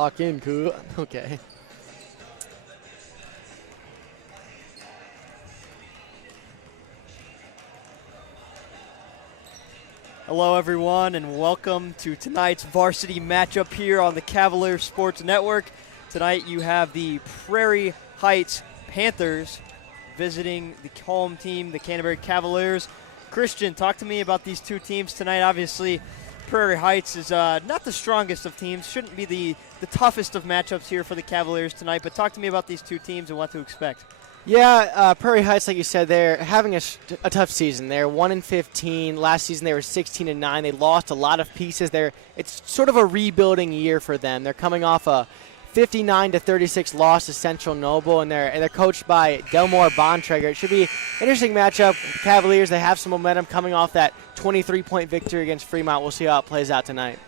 Clock in, cool. Okay. Hello, everyone, and welcome to tonight's varsity matchup here on the Cavaliers Sports Network. Tonight you have the Prairie Heights Panthers visiting the home team, the Canterbury Cavaliers. Christian, talk to me about these two teams tonight. Obviously, Prairie Heights is not the strongest of teams, shouldn't be the toughest of matchups here for the Cavaliers tonight, but talk to me about these two teams and what to expect. Yeah, Prairie Heights, like you said, they're having a tough season. They're 1-15. Last season they were 16-9. They lost a lot of pieces. It's sort of a rebuilding year for them. They're coming off a 59-36 loss to Central Noble, and they're coached by Delmore Bontrager. It should be an interesting matchup. The Cavaliers, they have some momentum coming off that 23-point victory against Fremont. We'll see how it plays out tonight.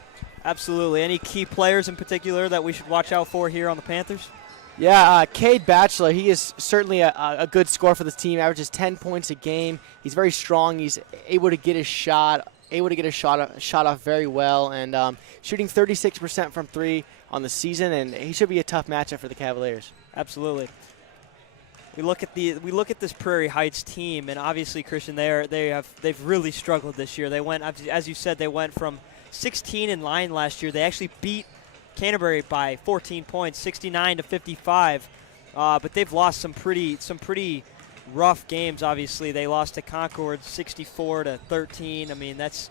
Absolutely. Any key players in particular that we should watch out for here on the Panthers? Yeah, Cade Batchelor, he is certainly a good scorer for this team, averages 10 points a game. He's very strong. He's able to get his shot off very well, and shooting 36% from three on the season, and he should be a tough matchup for the Cavaliers. Absolutely. We look at this Prairie Heights team, and obviously, Christian, they've really struggled this year. They went, as you said, they went from 16-9 last year. They actually beat Canterbury by 14 points, 69-55, but they've lost some pretty rough games. Obviously, they lost to Concord 64-13. I mean, that's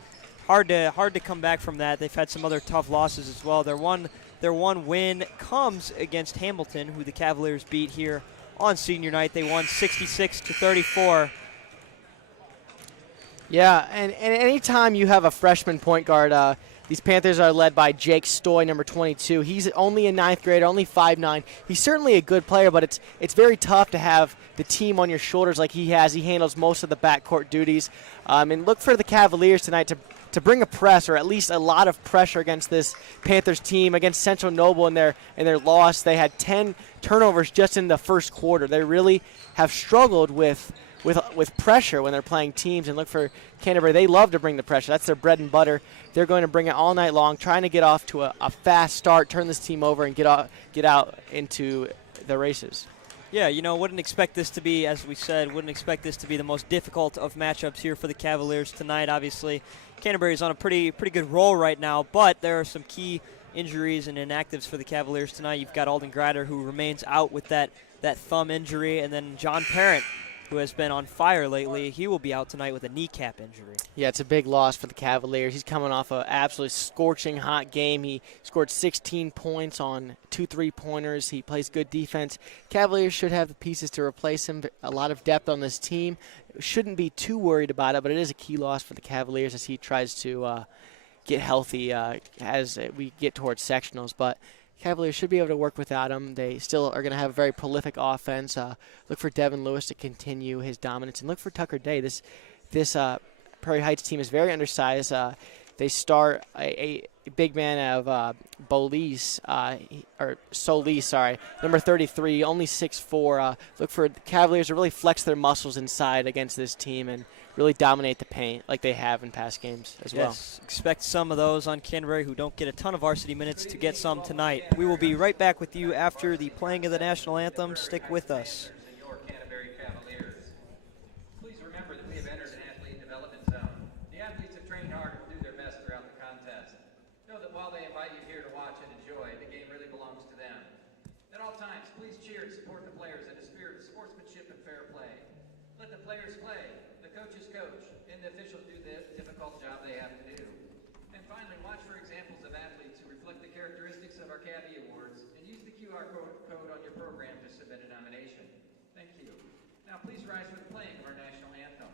hard to come back from that. They've had some other tough losses as well. Their one win comes against Hamilton, who the Cavaliers beat here on senior night. They won 66-34. Yeah, and anytime you have a freshman point guard. These Panthers are led by Jake Stoy, number 22. He's only a ninth grader, only 5'9". He's certainly a good player, but it's very tough to have the team on your shoulders like he has. He handles most of the backcourt duties. And look for the Cavaliers tonight to bring a press, or at least a lot of pressure against this Panthers team. Against Central Noble in their loss, they had 10 turnovers just in the first quarter. They really have struggled with pressure when they're playing teams, and look for Canterbury. They love to bring the pressure. That's their bread and butter. They're going to bring it all night long, trying to get off to a fast start, turn this team over, and get out into the races. Yeah, wouldn't expect this to be, as we said, the most difficult of matchups here for the Cavaliers tonight. Obviously, Canterbury's on a pretty good roll right now, but there are some key injuries and inactives for the Cavaliers tonight. You've got Alden Grider, who remains out with that thumb injury, and then John Parent, who has been on fire lately. He will be out tonight with a kneecap injury. Yeah, it's a big loss for the Cavaliers. He's coming off an absolutely scorching hot game. He scored 16 points on 2 3-pointers. He plays good defense. Cavaliers should have the pieces to replace him. A lot of depth on this team. Shouldn't be too worried about it, but it is a key loss for the Cavaliers as he tries to get healthy as we get towards sectionals. But Cavaliers should be able to work without him. They still are going to have a very prolific offense. Look for Devin Lewis to continue his dominance, and look for Tucker Day. This Prairie Heights team is very undersized. They start a big man of Solis, number 33, only 6'4". Look for Cavaliers to really flex their muscles inside against this team and really dominate the paint like they have in past games as well. Yes, expect some of those on Canterbury who don't get a ton of varsity minutes to get some tonight. We will be right back with you after the playing of the national anthem. Stick with us. Code on your program to submit a nomination. Thank you. Now please rise for the playing of our national anthem.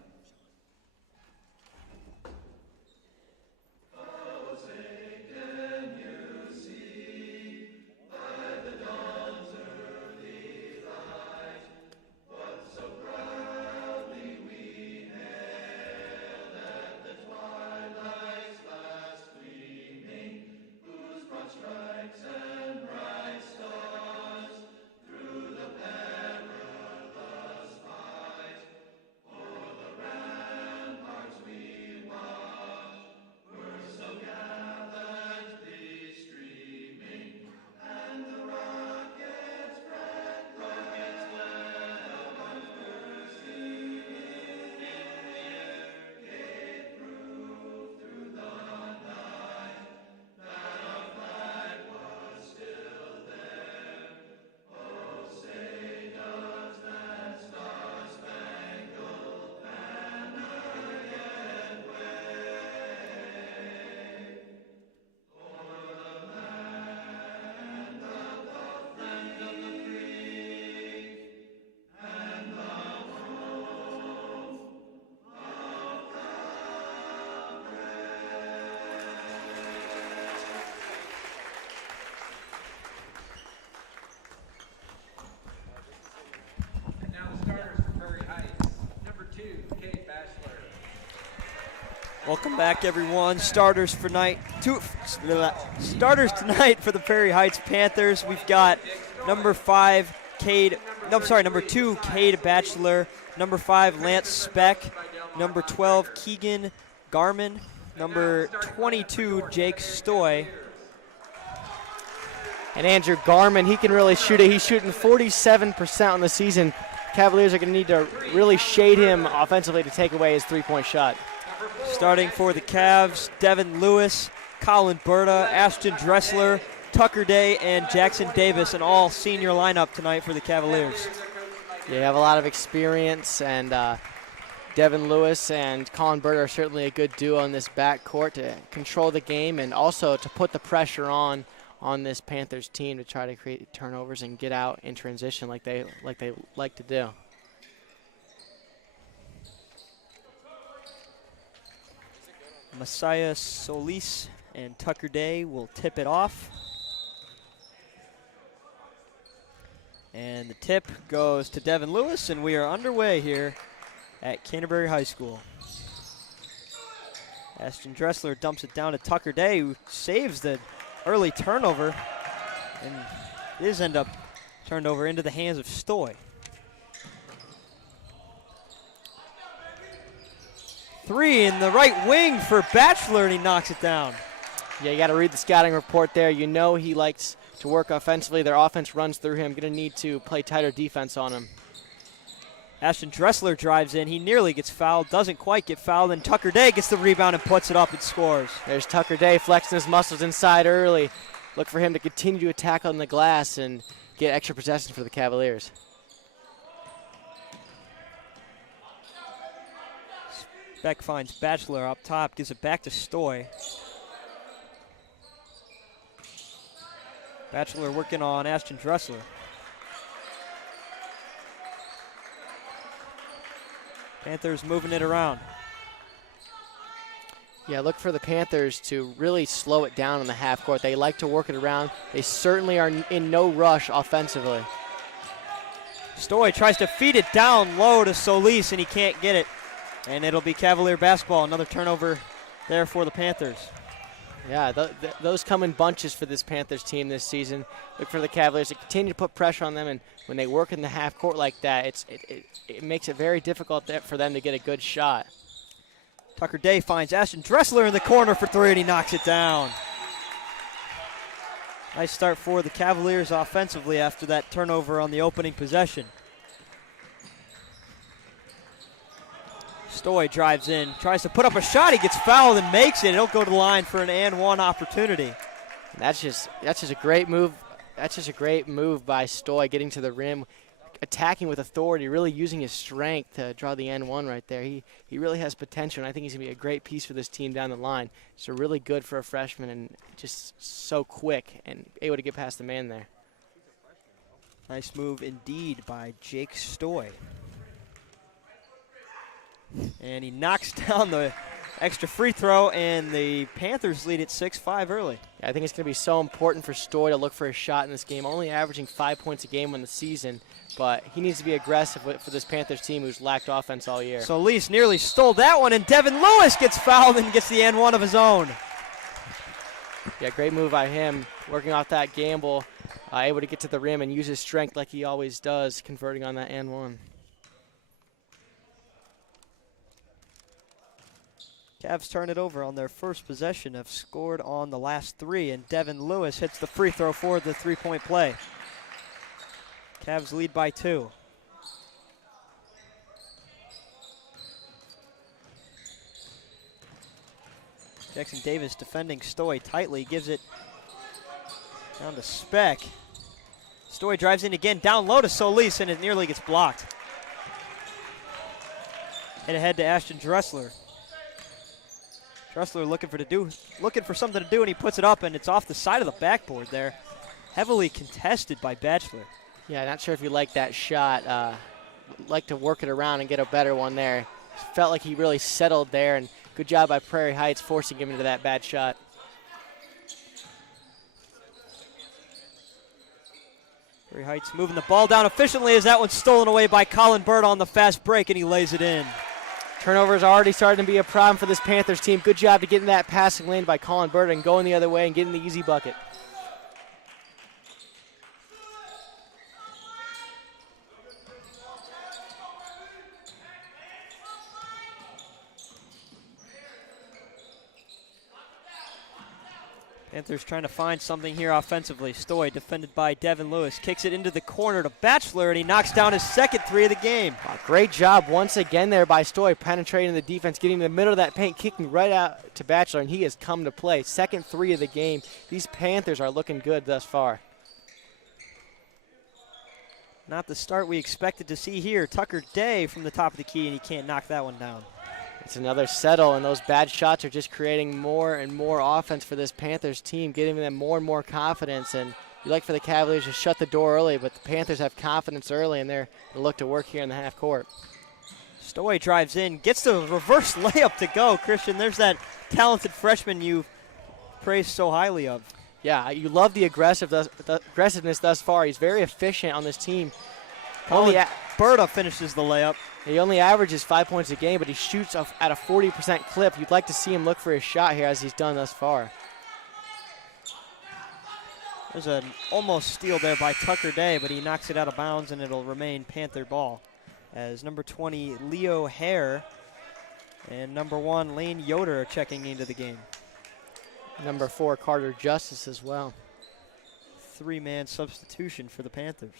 Welcome back, everyone. Starters tonight for the Prairie Heights Panthers. We've got number 2, Cade Batchelor, number 5, Lance Speck, number 12, Keegan Garman, number 22, Jake Stoy. And Andrew Garman, he can really shoot it. He's shooting 47% on the season. Cavaliers are going to need to really shade him offensively to take away his three-point shot. Starting for the Cavs, Devin Lewis, Colin Berta, Ashton Dressler, Tucker Day, and Jackson Davis, an all-senior lineup tonight for the Cavaliers. Yeah, you have a lot of experience, and Devin Lewis and Colin Berta are certainly a good duo in this backcourt to control the game and also to put the pressure on this Panthers team to try to create turnovers and get out in transition like they like to do. Messiah Solis and Tucker Day will tip it off. And the tip goes to Devin Lewis, and we are underway here at Canterbury High School. Ashton Dressler dumps it down to Tucker Day, who saves the early turnover, and this end up turned over into the hands of Stoy. 3 in the right wing for Batchelor, and he knocks it down. Yeah, you got to read the scouting report there. You know he likes to work offensively. Their offense runs through him. Going to need to play tighter defense on him. Ashton Dressler drives in. He nearly gets fouled, doesn't quite get fouled, and Tucker Day gets the rebound and puts it up and scores. There's Tucker Day flexing his muscles inside early. Look for him to continue to attack on the glass and get extra possession for the Cavaliers. Beck finds Batchelor up top, gives it back to Stoy. Batchelor working on Ashton Dressler. Panthers moving it around. Yeah, look for the Panthers to really slow it down in the half court. They like to work it around. They certainly are in no rush offensively. Stoy tries to feed it down low to Solis, and he can't get it. And it'll be Cavalier basketball. Another turnover there for the Panthers. Yeah, those come in bunches for this Panthers team this season. Look for the Cavaliers to continue to put pressure on them, and when they work in the half court like that, it makes it very difficult for them to get a good shot. Tucker Day finds Ashton Dressler in the corner for 3, and he knocks it down. Nice start for the Cavaliers offensively after that turnover on the opening possession. Stoy drives in, tries to put up a shot. He gets fouled and makes it. It'll go to the line for an and one opportunity. That's just a great move. That's just a great move by Stoy, getting to the rim, attacking with authority, really using his strength to draw the and one right there. He really has potential, and I think he's going to be a great piece for this team down the line. So really good for a freshman and just so quick and able to get past the man there. Nice move indeed by Jake Stoy. And he knocks down the extra free throw, and the Panthers lead at 6-5 early. Yeah, I think it's going to be so important for Stoy to look for a shot in this game, only averaging 5 points a game in the season, but he needs to be aggressive for this Panthers team who's lacked offense all year. So Lease nearly stole that one, and Devin Lewis gets fouled and gets the and one of his own. Yeah, great move by him, working off that gamble, able to get to the rim and use his strength like he always does, converting on that and one. Cavs turn it over on their first possession, have scored on the last 3, and Devin Lewis hits the free throw for the three-point play. Cavs lead by 2. Jackson Davis defending Stoy tightly, gives it down to Speck. Stoy drives in again, down low to Solis, and it nearly gets blocked. Hit ahead to Ashton Dressler. Dressler looking for something to do, and he puts it up, and it's off the side of the backboard there. Heavily contested by Batchelor. Yeah, not sure if you like that shot. Like to work it around and get a better one there. Felt like he really settled there, and good job by Prairie Heights forcing him into that bad shot. Prairie Heights moving the ball down efficiently as that one's stolen away by Colin Bird on the fast break, and he lays it in. Turnovers already starting to be a problem for this Panthers team. Good job to get in that passing lane by Colin Bird and going the other way and getting the easy bucket. Panthers trying to find something here offensively. Stoy, defended by Devin Lewis, kicks it into the corner to Batchelor, and he knocks down his second three of the game. Great job once again there by Stoy, penetrating the defense, getting in the middle of that paint, kicking right out to Batchelor, and he has come to play. Second three of the game. These Panthers are looking good thus far. Not the start we expected to see here. Tucker Day from the top of the key, and he can't knock that one down. It's another settle, and those bad shots are just creating more and more offense for this Panthers team, giving them more and more confidence. And you like for the Cavaliers to shut the door early, but the Panthers have confidence early, and they're going to look to work here in the half court. Stoy drives in, gets the reverse layup to go. Christian, there's that talented freshman you praised so highly of. Yeah, you love the aggressiveness thus far. He's very efficient on this team. Berta finishes the layup. He only averages 5 points a game, but he shoots at a 40% clip. You'd like to see him look for his shot here as he's done thus far. There's an almost steal there by Tucker Day, but he knocks it out of bounds, and it'll remain Panther ball. As number 20, Leo Hare, and number 1, Lane Yoder are checking into the game. Number 4, Carter Justice as well. 3-man substitution for the Panthers.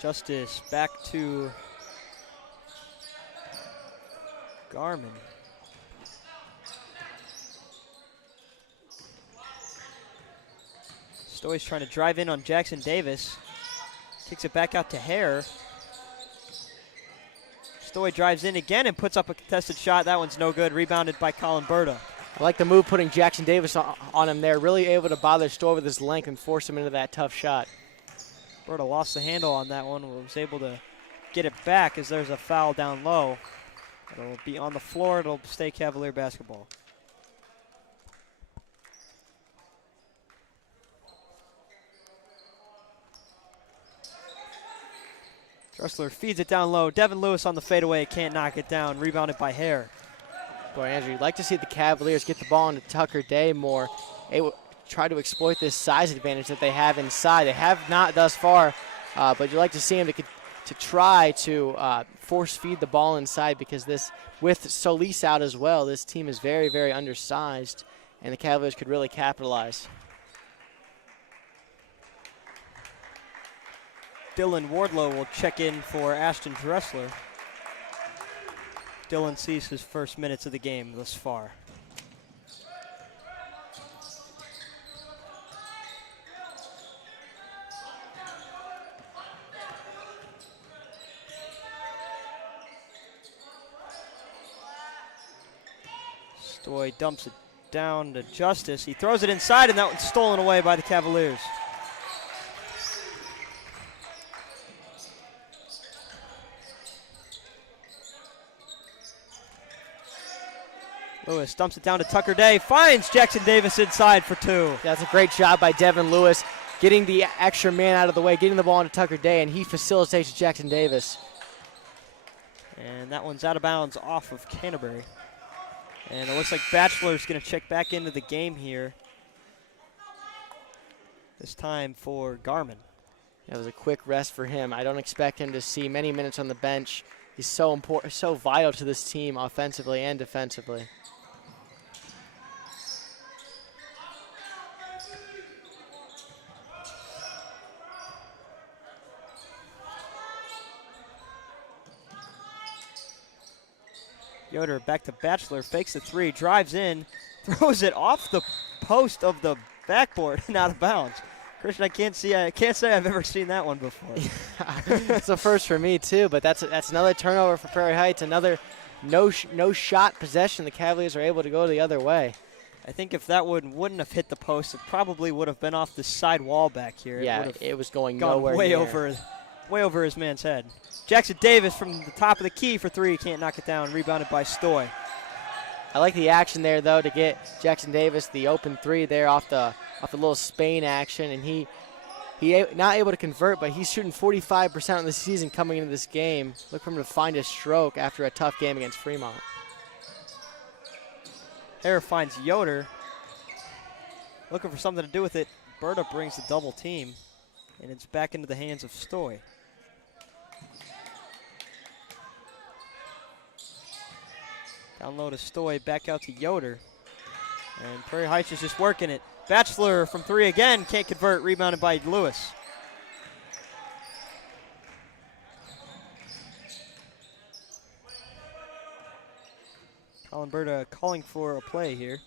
Justice back to Garmin. Stoy's trying to drive in on Jackson Davis. Kicks it back out to Hare. Stoy drives in again and puts up a contested shot. That one's no good. Rebounded by Colin Berta. I like the move putting Jackson Davis on him there. Really able to bother Stoy with his length and force him into that tough shot. Berta lost the handle on that one. Was able to get it back as there's a foul down low. It'll be on the floor. It'll stay Cavalier basketball. Dressler feeds it down low. Devin Lewis on the fadeaway. Can't knock it down. Rebounded by Hare. Boy, Andrew, you'd like to see the Cavaliers get the ball into Tucker Day more. Try to exploit this size advantage that they have inside. They have not thus far, but you'd like to see them to try to force feed the ball inside, because this, with Solis out as well, this team is very, very undersized, and the Cavaliers could really capitalize. Dylan Wardlow will check in for Ashton Dressler. Dylan sees his first minutes of the game thus far. Stoy dumps it down to Justice. He throws it inside, and that one's stolen away by the Cavaliers. Lewis dumps it down to Tucker Day, finds Jackson Davis inside for 2. Yeah, that's a great job by Devin Lewis, getting the extra man out of the way, getting the ball into Tucker Day, and he facilitates Jackson Davis. And that one's out of bounds off of Canterbury. And it looks like Batchelor's going to check back into the game here. This time for Garmin. It was a quick rest for him. I don't expect him to see many minutes on the bench. He's so important, so vital to this team offensively and defensively. Yoder back to Batchelor, fakes the 3, drives in, throws it off the post of the backboard and out of bounds. Christian, I can't say I've ever seen that one before. It's a first for me too, but that's another turnover for Prairie Heights. Another no shot possession. The Cavaliers are able to go the other way. I think if that wouldn't have hit the post, it probably would have been off the side wall back here. Yeah, it was going gone nowhere way near. way over his man's head. Jackson Davis from the top of the key for 3. Can't knock it down. Rebounded by Stoy. I like the action there, though, to get Jackson Davis the open three there off the little Spain action, and he not able to convert, but he's shooting 45% of the season coming into this game. Look for him to find his stroke after a tough game against Fremont. Hare finds Yoder. Looking for something to do with it. Berta brings the double team, and it's back into the hands of Stoy. Down low to Stoy, back out to Yoder. And Prairie Heights is just working it. Batchelor from three again, can't convert, rebounded by Lewis. Colin Berta calling for a play here.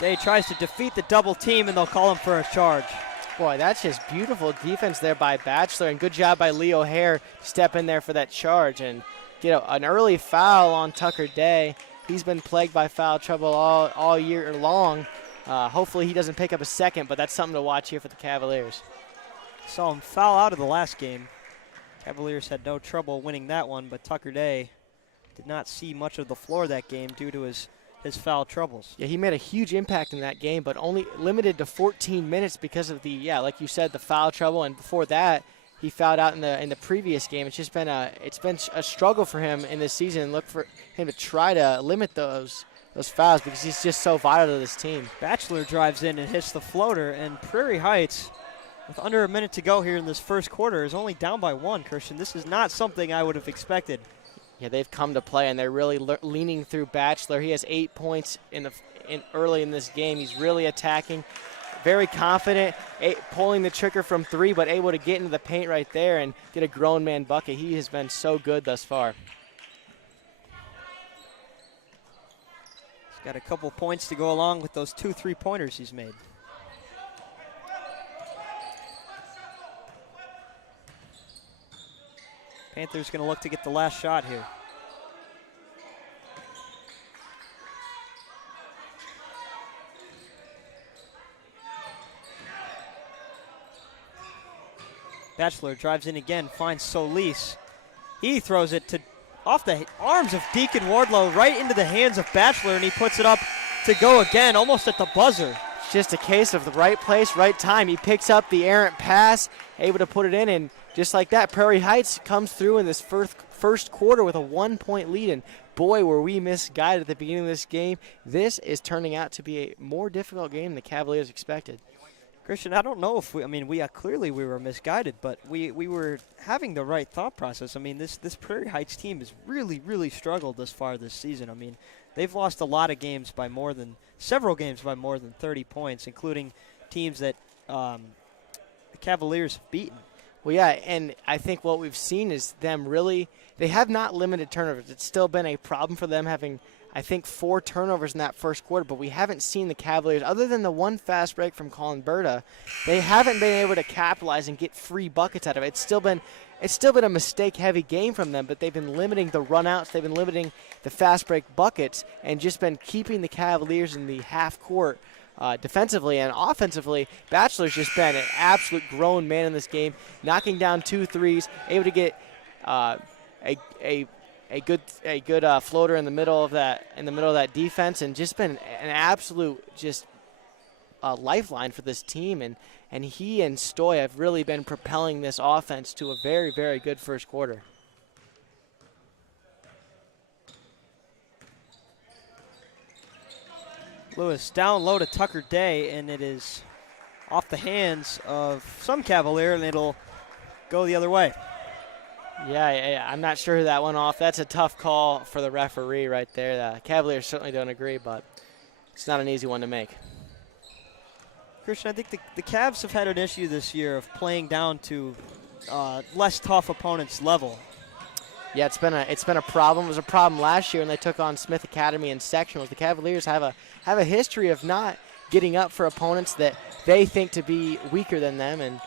Day tries to defeat the double team, and they'll call him for a charge. Boy, that's just beautiful defense there by Batchelor, and good job by Leo Hare to step in there for that charge and get an early foul on Tucker Day. He's been plagued by foul trouble all year long. Hopefully he doesn't pick up a second, but that's something to watch here for the Cavaliers. Saw him foul out of the last game. Cavaliers had no trouble winning that one, but Tucker Day did not see much of the floor that game due to his foul troubles. Yeah, he made a huge impact in that game, but only limited to 14 minutes because of like you said, the foul trouble, and before that, he fouled out in the previous game. It's just been a struggle for him in this season, and look for him to try to limit those fouls because he's just so vital to this team. Batchelor drives in and hits the floater, and Prairie Heights, with under a minute to go here in this first quarter, is only down by one, Christian. This is not something I would have expected. Yeah, they've come to play, and they're really leaning through Batchelor. He has 8 points early in this game. He's really attacking, very confident, pulling the trigger from three, but able to get into the paint right there and get a grown man bucket. He has been so good thus far. He's got a couple points to go along with those 2 3-pointers he's made. Panthers going to look to get the last shot here. Batchelor drives in again, finds Solis. He throws it off the arms of Deacon Wardlow right into the hands of Batchelor, and he puts it up to go again, almost at the buzzer. It's just a case of the right place, right time. He picks up the errant pass, able to put it in, and just like that, Prairie Heights comes through in this first quarter with a 1-point lead, and boy, were we misguided at the beginning of this game. This is turning out to be a more difficult game than the Cavaliers expected. Christian, I don't know if clearly we were misguided, but we were having the right thought process. I mean, this Prairie Heights team has really, really struggled this far this season. I mean, they've lost a lot of games several games by more than 30 points, including teams that the Cavaliers have beaten. Well, yeah, and I think what we've seen is they have not limited turnovers. It's still been a problem for them having, I think, 4 turnovers in that first quarter, but we haven't seen the Cavaliers, other than the one fast break from Colin Berta, they haven't been able to capitalize and get free buckets out of it. It's still been a mistake-heavy game from them, but they've been limiting the runouts, they've been limiting the fast break buckets, and just been keeping the Cavaliers in the half court defensively and offensively. Batchelor's just been an absolute grown man in this game, knocking down 2 threes, able to get a good floater in the middle of that defense, and just been an absolute lifeline for this team. And he and Stoy have really been propelling this offense to a very, very good first quarter. Lewis down low to Tucker Day, and it is off the hands of some Cavalier, and it'll go the other way. Yeah, I'm not sure who that went off. That's a tough call for the referee right there. The Cavaliers certainly don't agree, but it's not an easy one to make. Christian, I think the Cavs have had an issue this year of playing down to less tough opponents' level. Yeah, it's been a problem. It was a problem last year when they took on Smith Academy in sectionals. The Cavaliers have a history of not getting up for opponents that they think to be weaker than them, and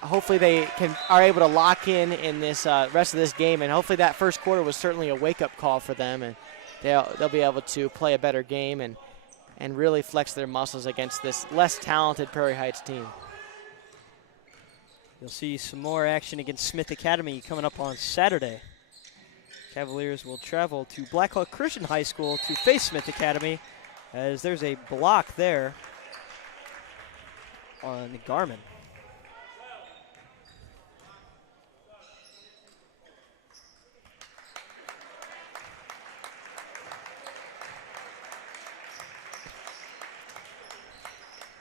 hopefully they are able to lock in this rest of this game. And hopefully that first quarter was certainly a wake-up call for them, and they'll be able to play a better game and really flex their muscles against this less talented Prairie Heights team. You'll see some more action against Smith Academy coming up on Saturday. Cavaliers will travel to Blackhawk Christian High School to face Smith Academy, as there's a block there on Garmin.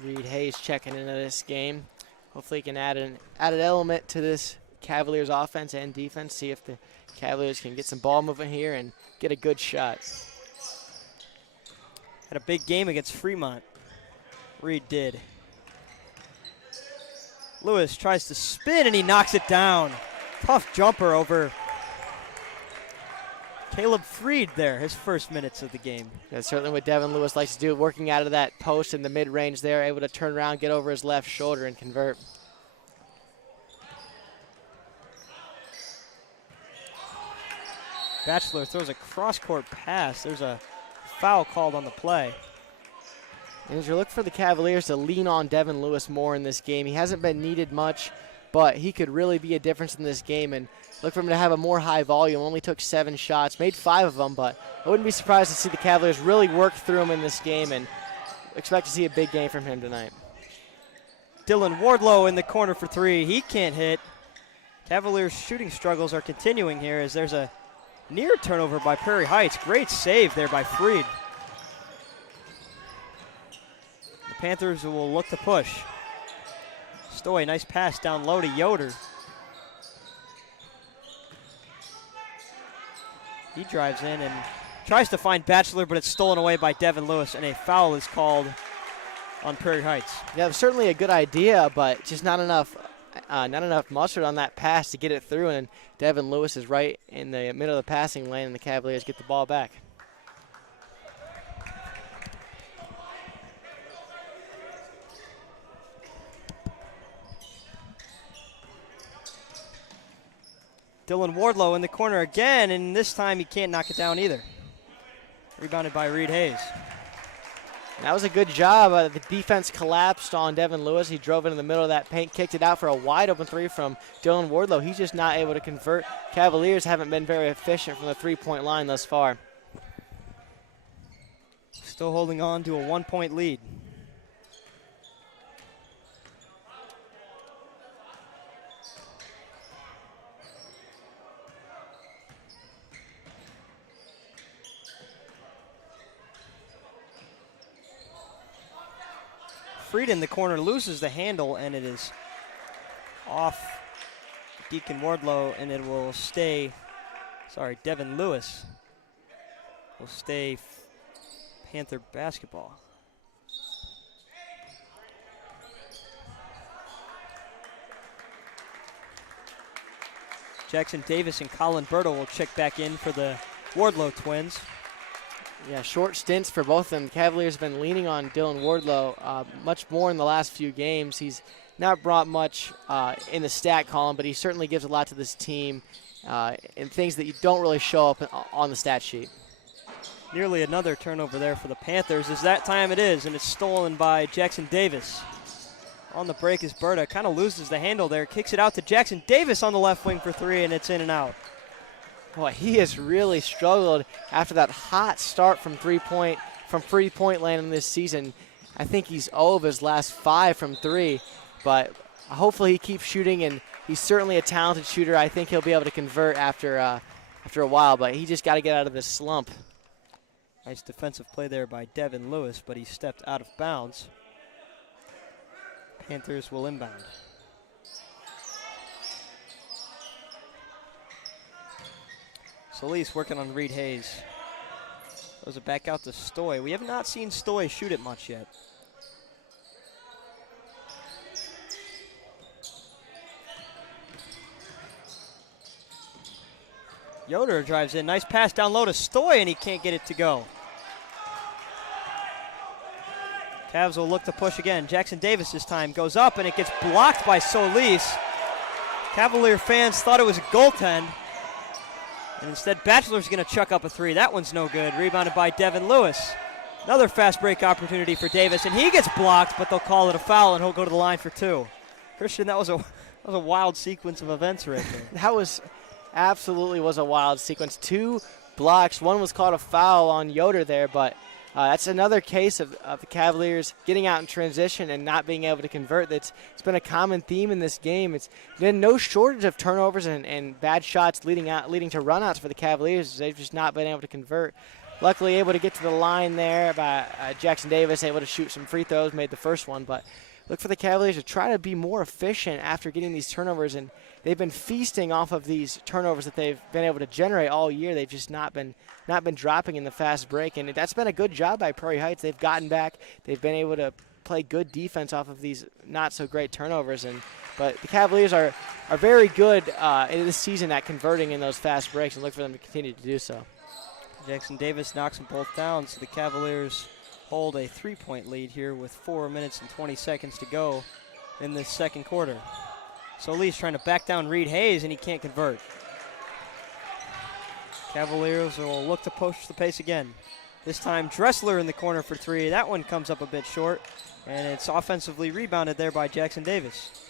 Reed Hayes checking into this game. Hopefully he can add an added element to this Cavaliers offense and defense. See if the Cavaliers can get some ball movement here and get a good shot. Had a big game against Fremont. Reed did. Lewis tries to spin and he knocks it down. Tough jumper over Caleb Freed there, his first minutes of the game. That's certainly what Devin Lewis likes to do, working out of that post in the mid-range there, able to turn around, get over his left shoulder and convert. Batchelor throws a cross-court pass. There's a foul called on the play. And as you look for the Cavaliers to lean on Devin Lewis more in this game, he hasn't been needed much, but he could really be a difference in this game. And look for him to have a more high volume. Only took 7 shots, made 5 of them, but I wouldn't be surprised to see the Cavaliers really work through him in this game and expect to see a big game from him tonight. Dylan Wardlow in the corner for 3. He can't hit. Cavaliers' shooting struggles are continuing here as there's a near turnover by Prairie Heights. Great save there by Freed. The Panthers will look to push. Stoy, nice pass down low to Yoder. He drives in and tries to find Batchelor, but it's stolen away by Devin Lewis, and a foul is called on Prairie Heights. Yeah, it was certainly a good idea, but just not enough mustard on that pass to get it through, and Devin Lewis is right in the middle of the passing lane, and the Cavaliers get the ball back. Dylan Wardlow in the corner again, and this time he can't knock it down either. Rebounded by Reed Hayes. That was a good job. The defense collapsed on Devin Lewis. He drove into the middle of that paint, kicked it out for a wide open 3 from Dylan Wardlow. He's just not able to convert. Cavaliers haven't been very efficient from the 3-point line thus far. Still holding on to a 1-point lead. Freed in the corner loses the handle, and it is off Deacon Wardlow, and it will stay, Devin Lewis will stay Panther basketball. Jackson Davis and Colin Bertle will check back in for the Wardlow twins. Yeah, short stints for both of them. Cavaliers have been leaning on Dylan Wardlow much more in the last few games. He's not brought much in the stat column, but he certainly gives a lot to this team and things that you don't really show up on the stat sheet. Nearly another turnover there for the Panthers. As that time it is, and it's stolen by Jackson Davis. On the break is Berta, kind of loses the handle there, kicks it out to Jackson Davis on the left wing for 3, and it's in and out. Boy, he has really struggled after that hot start from three-point land in this season. I think he's 0 of his last 5 from 3, but hopefully he keeps shooting, and he's certainly a talented shooter. I think he'll be able to convert after a while, but he just got to get out of this slump. Nice defensive play there by Devin Lewis, but he stepped out of bounds. Panthers will inbound. Solis working on Reed Hayes. Throws it back out to Stoy. We have not seen Stoy shoot it much yet. Yoder drives in. Nice pass down low to Stoy, and he can't get it to go. Cavs will look to push again. Jackson Davis this time goes up, and it gets blocked by Solis. Cavalier fans thought it was a goaltend. And instead, Batchelor's going to chuck up a 3. That one's no good. Rebounded by Devin Lewis. Another fast break opportunity for Davis, and he gets blocked, but they'll call it a foul, and he'll go to the line for 2. Christian, that was a That was a wild sequence of events right there. That was absolutely was a wild sequence. 2 blocks. One was called a foul on Yoder there, but that's another case of the Cavaliers getting out in transition and not being able to convert. It's been a common theme in this game. It's been no shortage of turnovers and bad shots leading to runouts for the Cavaliers. They've just not been able to convert. Luckily able to get to the line there by Jackson Davis, able to shoot some free throws, made the first one. But look for the Cavaliers to try to be more efficient after getting these turnovers, and they've been feasting off of these turnovers that they've been able to generate all year. They've just not been dropping in the fast break, and that's been a good job by Prairie Heights. They've gotten back. They've been able to play good defense off of these not so great turnovers, but the Cavaliers are very good in this season at converting in those fast breaks, and look for them to continue to do so. Jackson Davis knocks them both down, so the Cavaliers hold a 3-point lead here with 4 minutes and 20 seconds to go in this second quarter. Solis trying to back down Reed Hayes, and he can't convert. Cavaliers will look to push the pace again. This time Dressler in the corner for 3. That one comes up a bit short, and it's offensively rebounded there by Jackson Davis.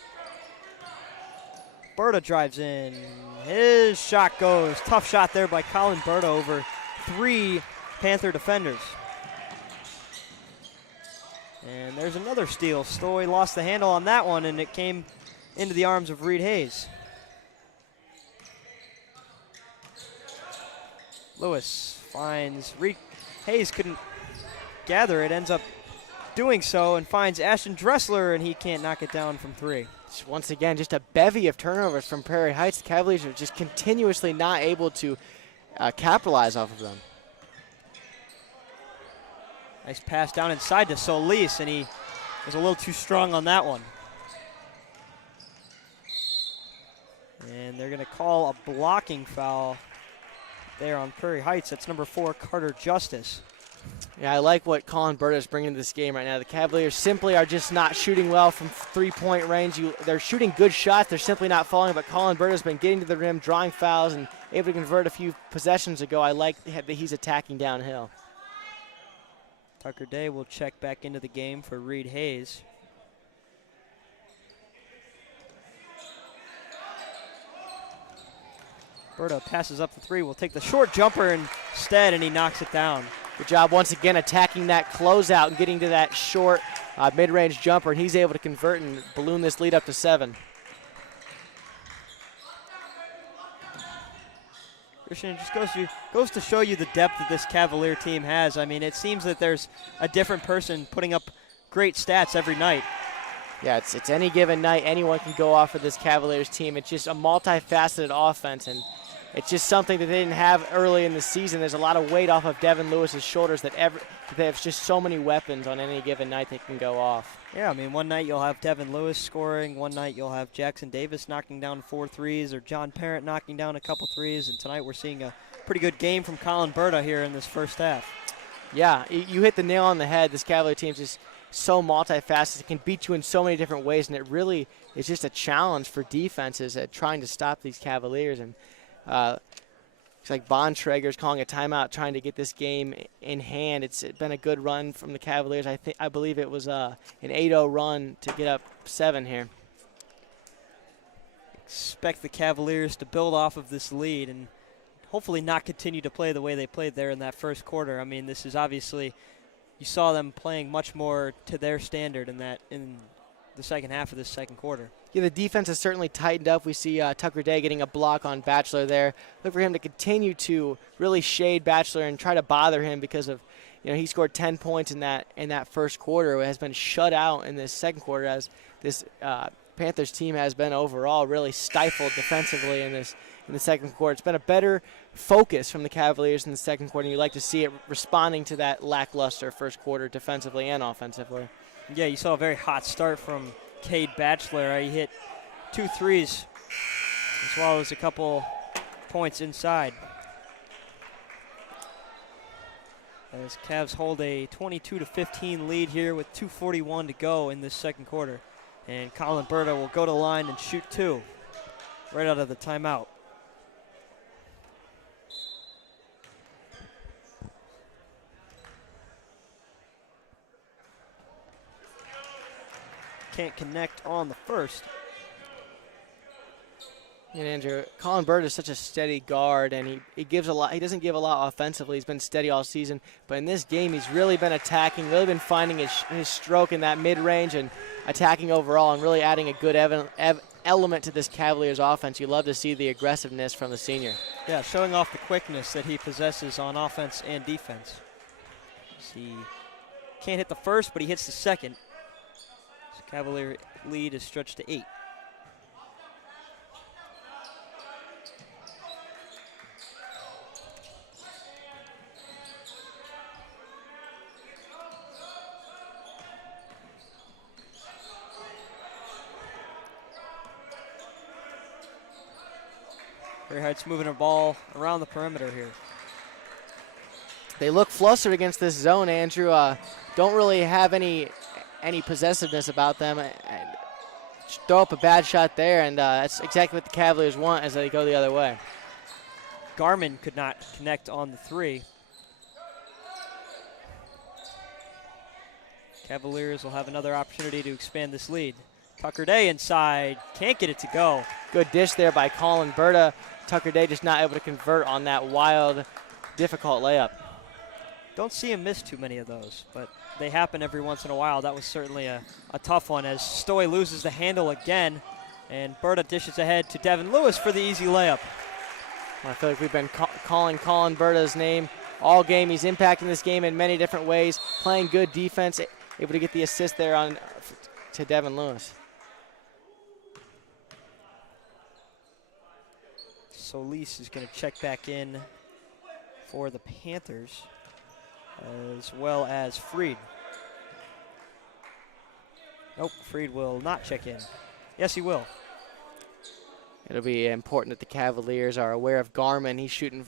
Berta drives in. His shot goes. Tough shot there by Colin Berta over 3 Panther defenders. And there's another steal. Stoy lost the handle on that one, and it came into the arms of Reed Hayes. Lewis finds Reed. Hayes couldn't gather it, ends up doing so, and finds Ashton Dressler, and he can't knock it down from 3. Once again, just a bevy of turnovers from Prairie Heights. The Cavaliers are just continuously not able to capitalize off of them. Nice pass down inside to Solis, and he was a little too strong on that one. And they're going to call a blocking foul there on Prairie Heights. That's number 4, Carter Justice. Yeah, I like what Colin Berta is bringing to this game right now. The Cavaliers simply are just not shooting well from 3-point range. They're shooting good shots. They're simply not falling, but Colin Berta has been getting to the rim, drawing fouls, and able to convert a few possessions ago. I like that he's attacking downhill. Tucker Day will check back into the game for Reed Hayes. Berta passes up the 3, will take the short jumper instead, and he knocks it down. Good job once again attacking that closeout and getting to that short mid-range jumper, and he's able to convert and balloon this lead up to 7. Christian, it just goes to show you the depth that this Cavalier team has. I mean, it seems that there's a different person putting up great stats every night. Yeah, it's any given night. Anyone can go off for this Cavaliers team. It's just a multifaceted offense, and it's just something that they didn't have early in the season. There's a lot of weight off of Devin Lewis's shoulders that they have just so many weapons on any given night they can go off. Yeah, I mean, one night you'll have Devin Lewis scoring. One night you'll have Jackson Davis knocking down 4 threes or John Parent knocking down a couple threes. And tonight we're seeing a pretty good game from Colin Berta here in this first half. Yeah, you hit the nail on the head. This Cavalier team is just so multifaceted. It can beat you in so many different ways, and it really is just a challenge for defenses at trying to stop these Cavaliers. And looks like Bontrager's calling a timeout, trying to get this game in hand. It's been a good run from the Cavaliers. I believe it was an 8-0 run to get up 7 here. Expect the Cavaliers to build off of this lead and hopefully not continue to play the way they played there in that first quarter. I mean, this is obviously, you saw them playing much more to their standard in the second half of this second quarter. Yeah, the defense has certainly tightened up. We see Tucker Day getting a block on Batchelor there. Look for him to continue to really shade Batchelor and try to bother him because of, he scored 10 points in that first quarter. It has been shut out in this second quarter as this Panthers team has been overall really stifled defensively in the second quarter. It's been a better focus from the Cavaliers in the second quarter. You'd like to see it responding to that lackluster first quarter defensively and offensively. Yeah, you saw a very hot start from Cade Batchelor. He hit 2 threes as well as a couple points inside. As Cavs hold a 22-15 lead here with 2:41 to go in this second quarter. And Colin Berta will go to the line and shoot 2 right out of the timeout. Can't connect on the first. And Andrew, Colin Bird is such a steady guard, and he gives a lot. He doesn't give a lot offensively. He's been steady all season, but in this game, he's really been attacking, really been finding his stroke in that mid-range and attacking overall, and really adding a good element to this Cavaliers offense. You love to see the aggressiveness from the senior. Yeah, showing off the quickness that he possesses on offense and defense. He can't hit the first, but he hits the second. His Cavalier lead is stretched to 8. Praire Heights moving the ball around the perimeter here. They look flustered against this zone, Andrew. Don't really have any possessiveness about them. Throw up a bad shot there, and that's exactly what the Cavaliers want as they go the other way. Garmin could not connect on the 3. Cavaliers will have another opportunity to expand this lead. Tucker Day inside, can't get it to go. Good dish there by Colin Berta. Tucker Day just not able to convert on that wild, difficult layup. Don't see him miss too many of those, but they happen every once in a while. That was certainly a tough one as Stoy loses the handle again, and Berta dishes ahead to Devin Lewis for the easy layup. I feel like we've been calling Colin Berta's name all game. He's impacting this game in many different ways, playing good defense, able to get the assist there to Devin Lewis. Solis is going to check back in for the Panthers, as well as Freed. Nope, Freed will not check in. Yes, he will. It'll be important that the Cavaliers are aware of Garmin. He's shooting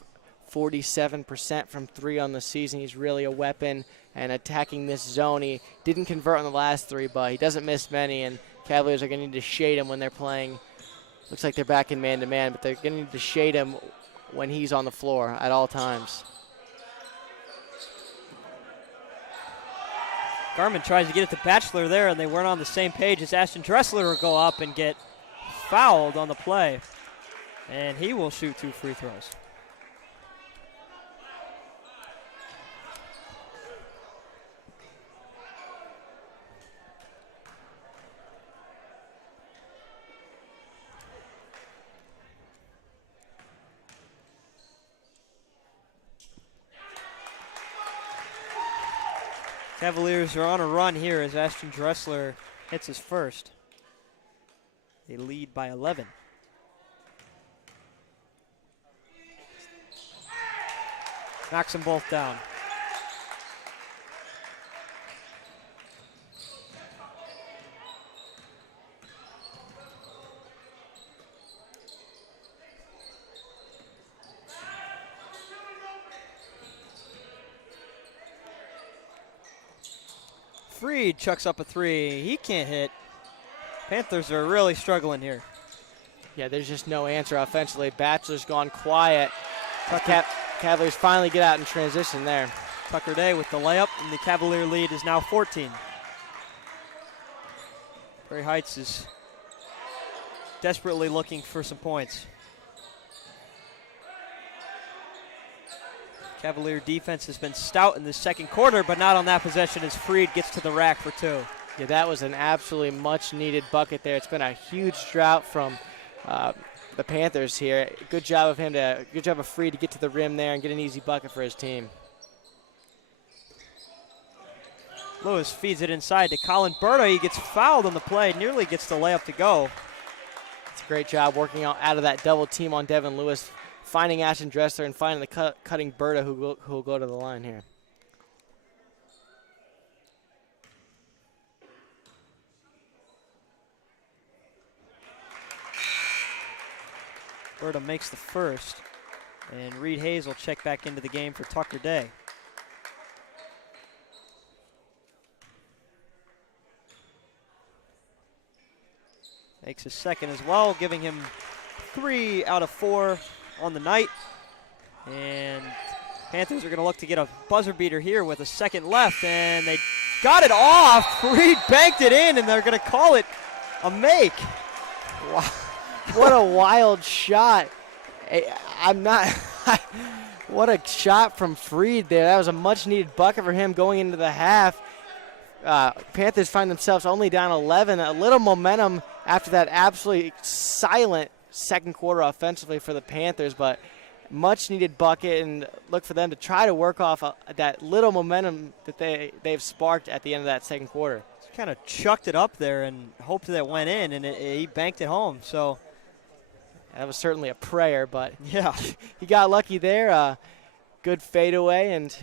47% from 3 on the season. He's really a weapon and attacking this zone. He didn't convert on the last 3, but he doesn't miss many, and Cavaliers are going to need to shade him when they're playing. Looks like they're back in man-to-man, but they're going to need to shade him when he's on the floor at all times. Garmin tries to get it to Batchelor there, and they weren't on the same page as Ashton Dressler will go up and get fouled on the play. And he will shoot 2 free throws. Cavaliers are on a run here as Ashton Dressler hits his first. They lead by 11. Knocks them both down. Freed chucks up a 3. He can't hit. Panthers are really struggling here. Yeah, there's just no answer offensively. Batchelor's gone quiet. Cavaliers finally get out in transition there. Tucker Day with the layup, and the Cavalier lead is now 14. Praire Heights is desperately looking for some points. Cavalier defense has been stout in the second quarter, but not on that possession as Freed gets to the rack for 2. Yeah, that was an absolutely much-needed bucket there. It's been a huge drought from the Panthers here. Good job of Freed to get to the rim there and get an easy bucket for his team. Lewis feeds it inside to Colin Berta. He gets fouled on the play, nearly gets the layup to go. It's a great job working out of that double team on Devin Lewis, finding Ashton Dressler and finding the cutting Berta who will go to the line here. Berta makes the first, and Reed Hayes will check back into the game for Tucker Day. Makes his second as well, giving him 3 out of 4 on the night. And Panthers are going to look to get a buzzer beater here with a second left, and they got it off. Reed banked it in, and they're going to call it a make. What a wild shot. I'm not. What a shot from Freed there. That was a much-needed bucket for him going into the half. Panthers find themselves only down 11. A little momentum after that absolutely silent second quarter offensively for the Panthers, but much-needed bucket, and look for them to try to work off that little momentum that they've sparked at the end of that second quarter. Kind of chucked it up there and hoped that it went in, and he banked it home. So that was certainly a prayer, but yeah, he got lucky there. Good fadeaway, and,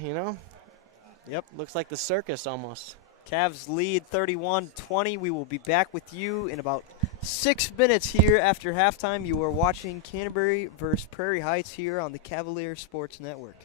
yep, looks like the circus almost. Cavs lead 31-20. We will be back with you in about 6 minutes here after halftime. You are watching Canterbury versus Prairie Heights here on the Cavaliers Sports Network.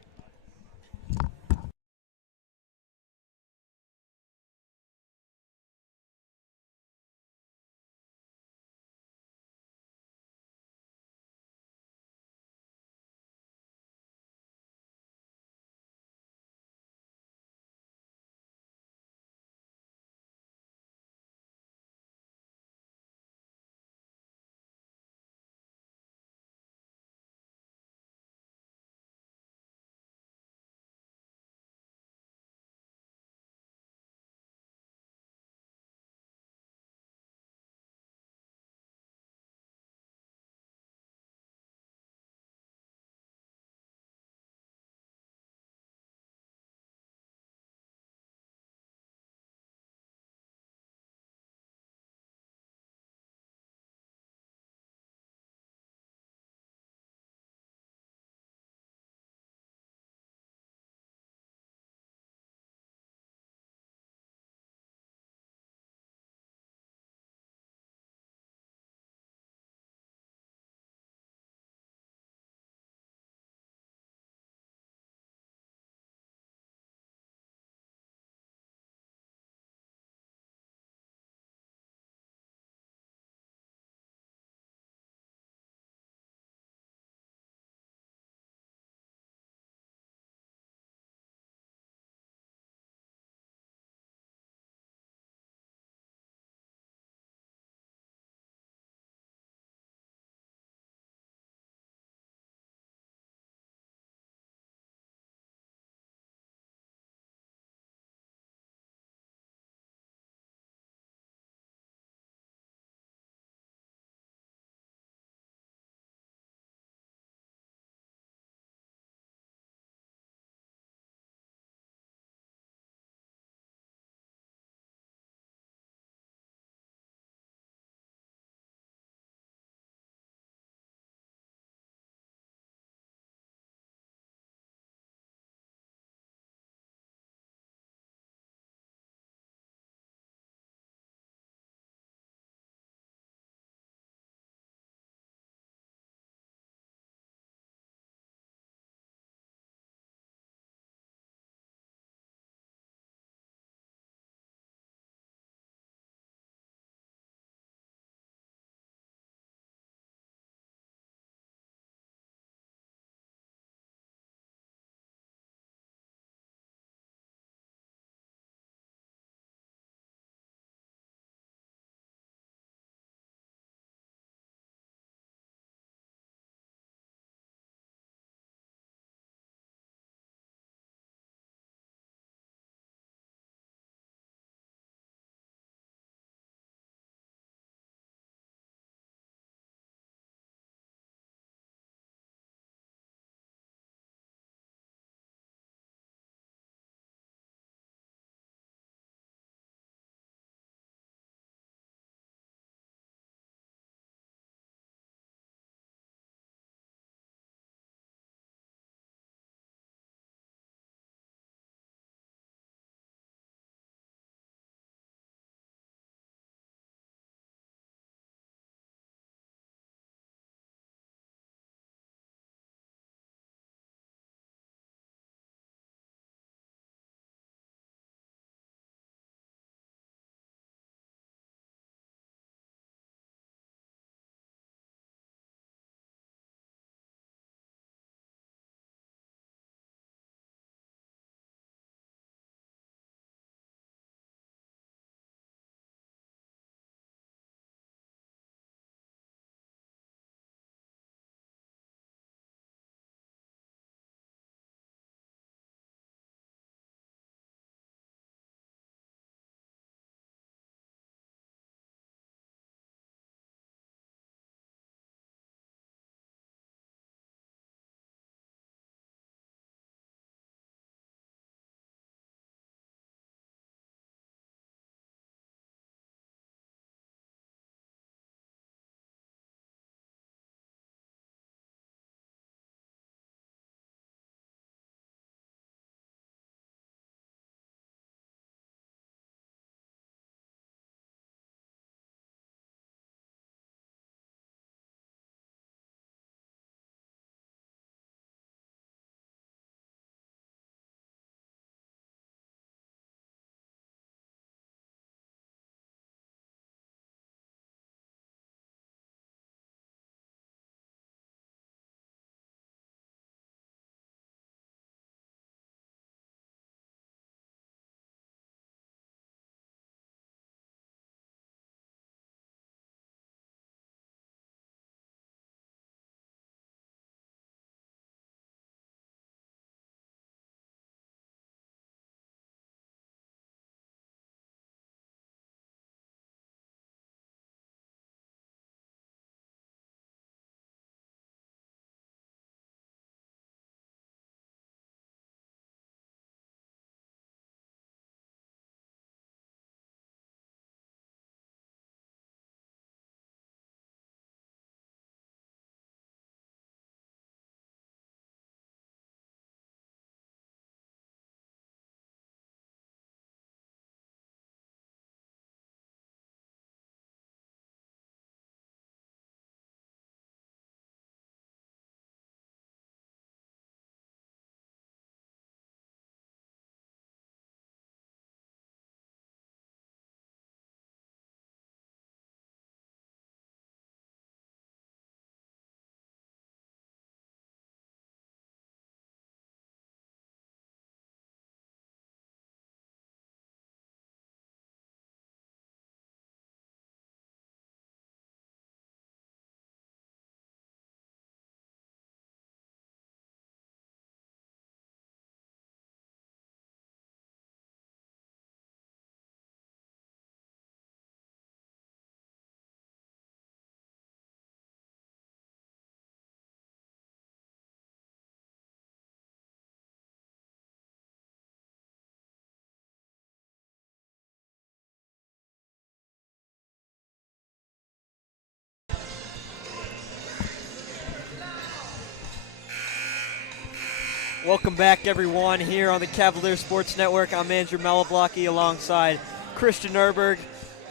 Welcome back, everyone, here on the Cavaliers Sports Network. I'm Andrew Malablocky alongside Christian Erberg.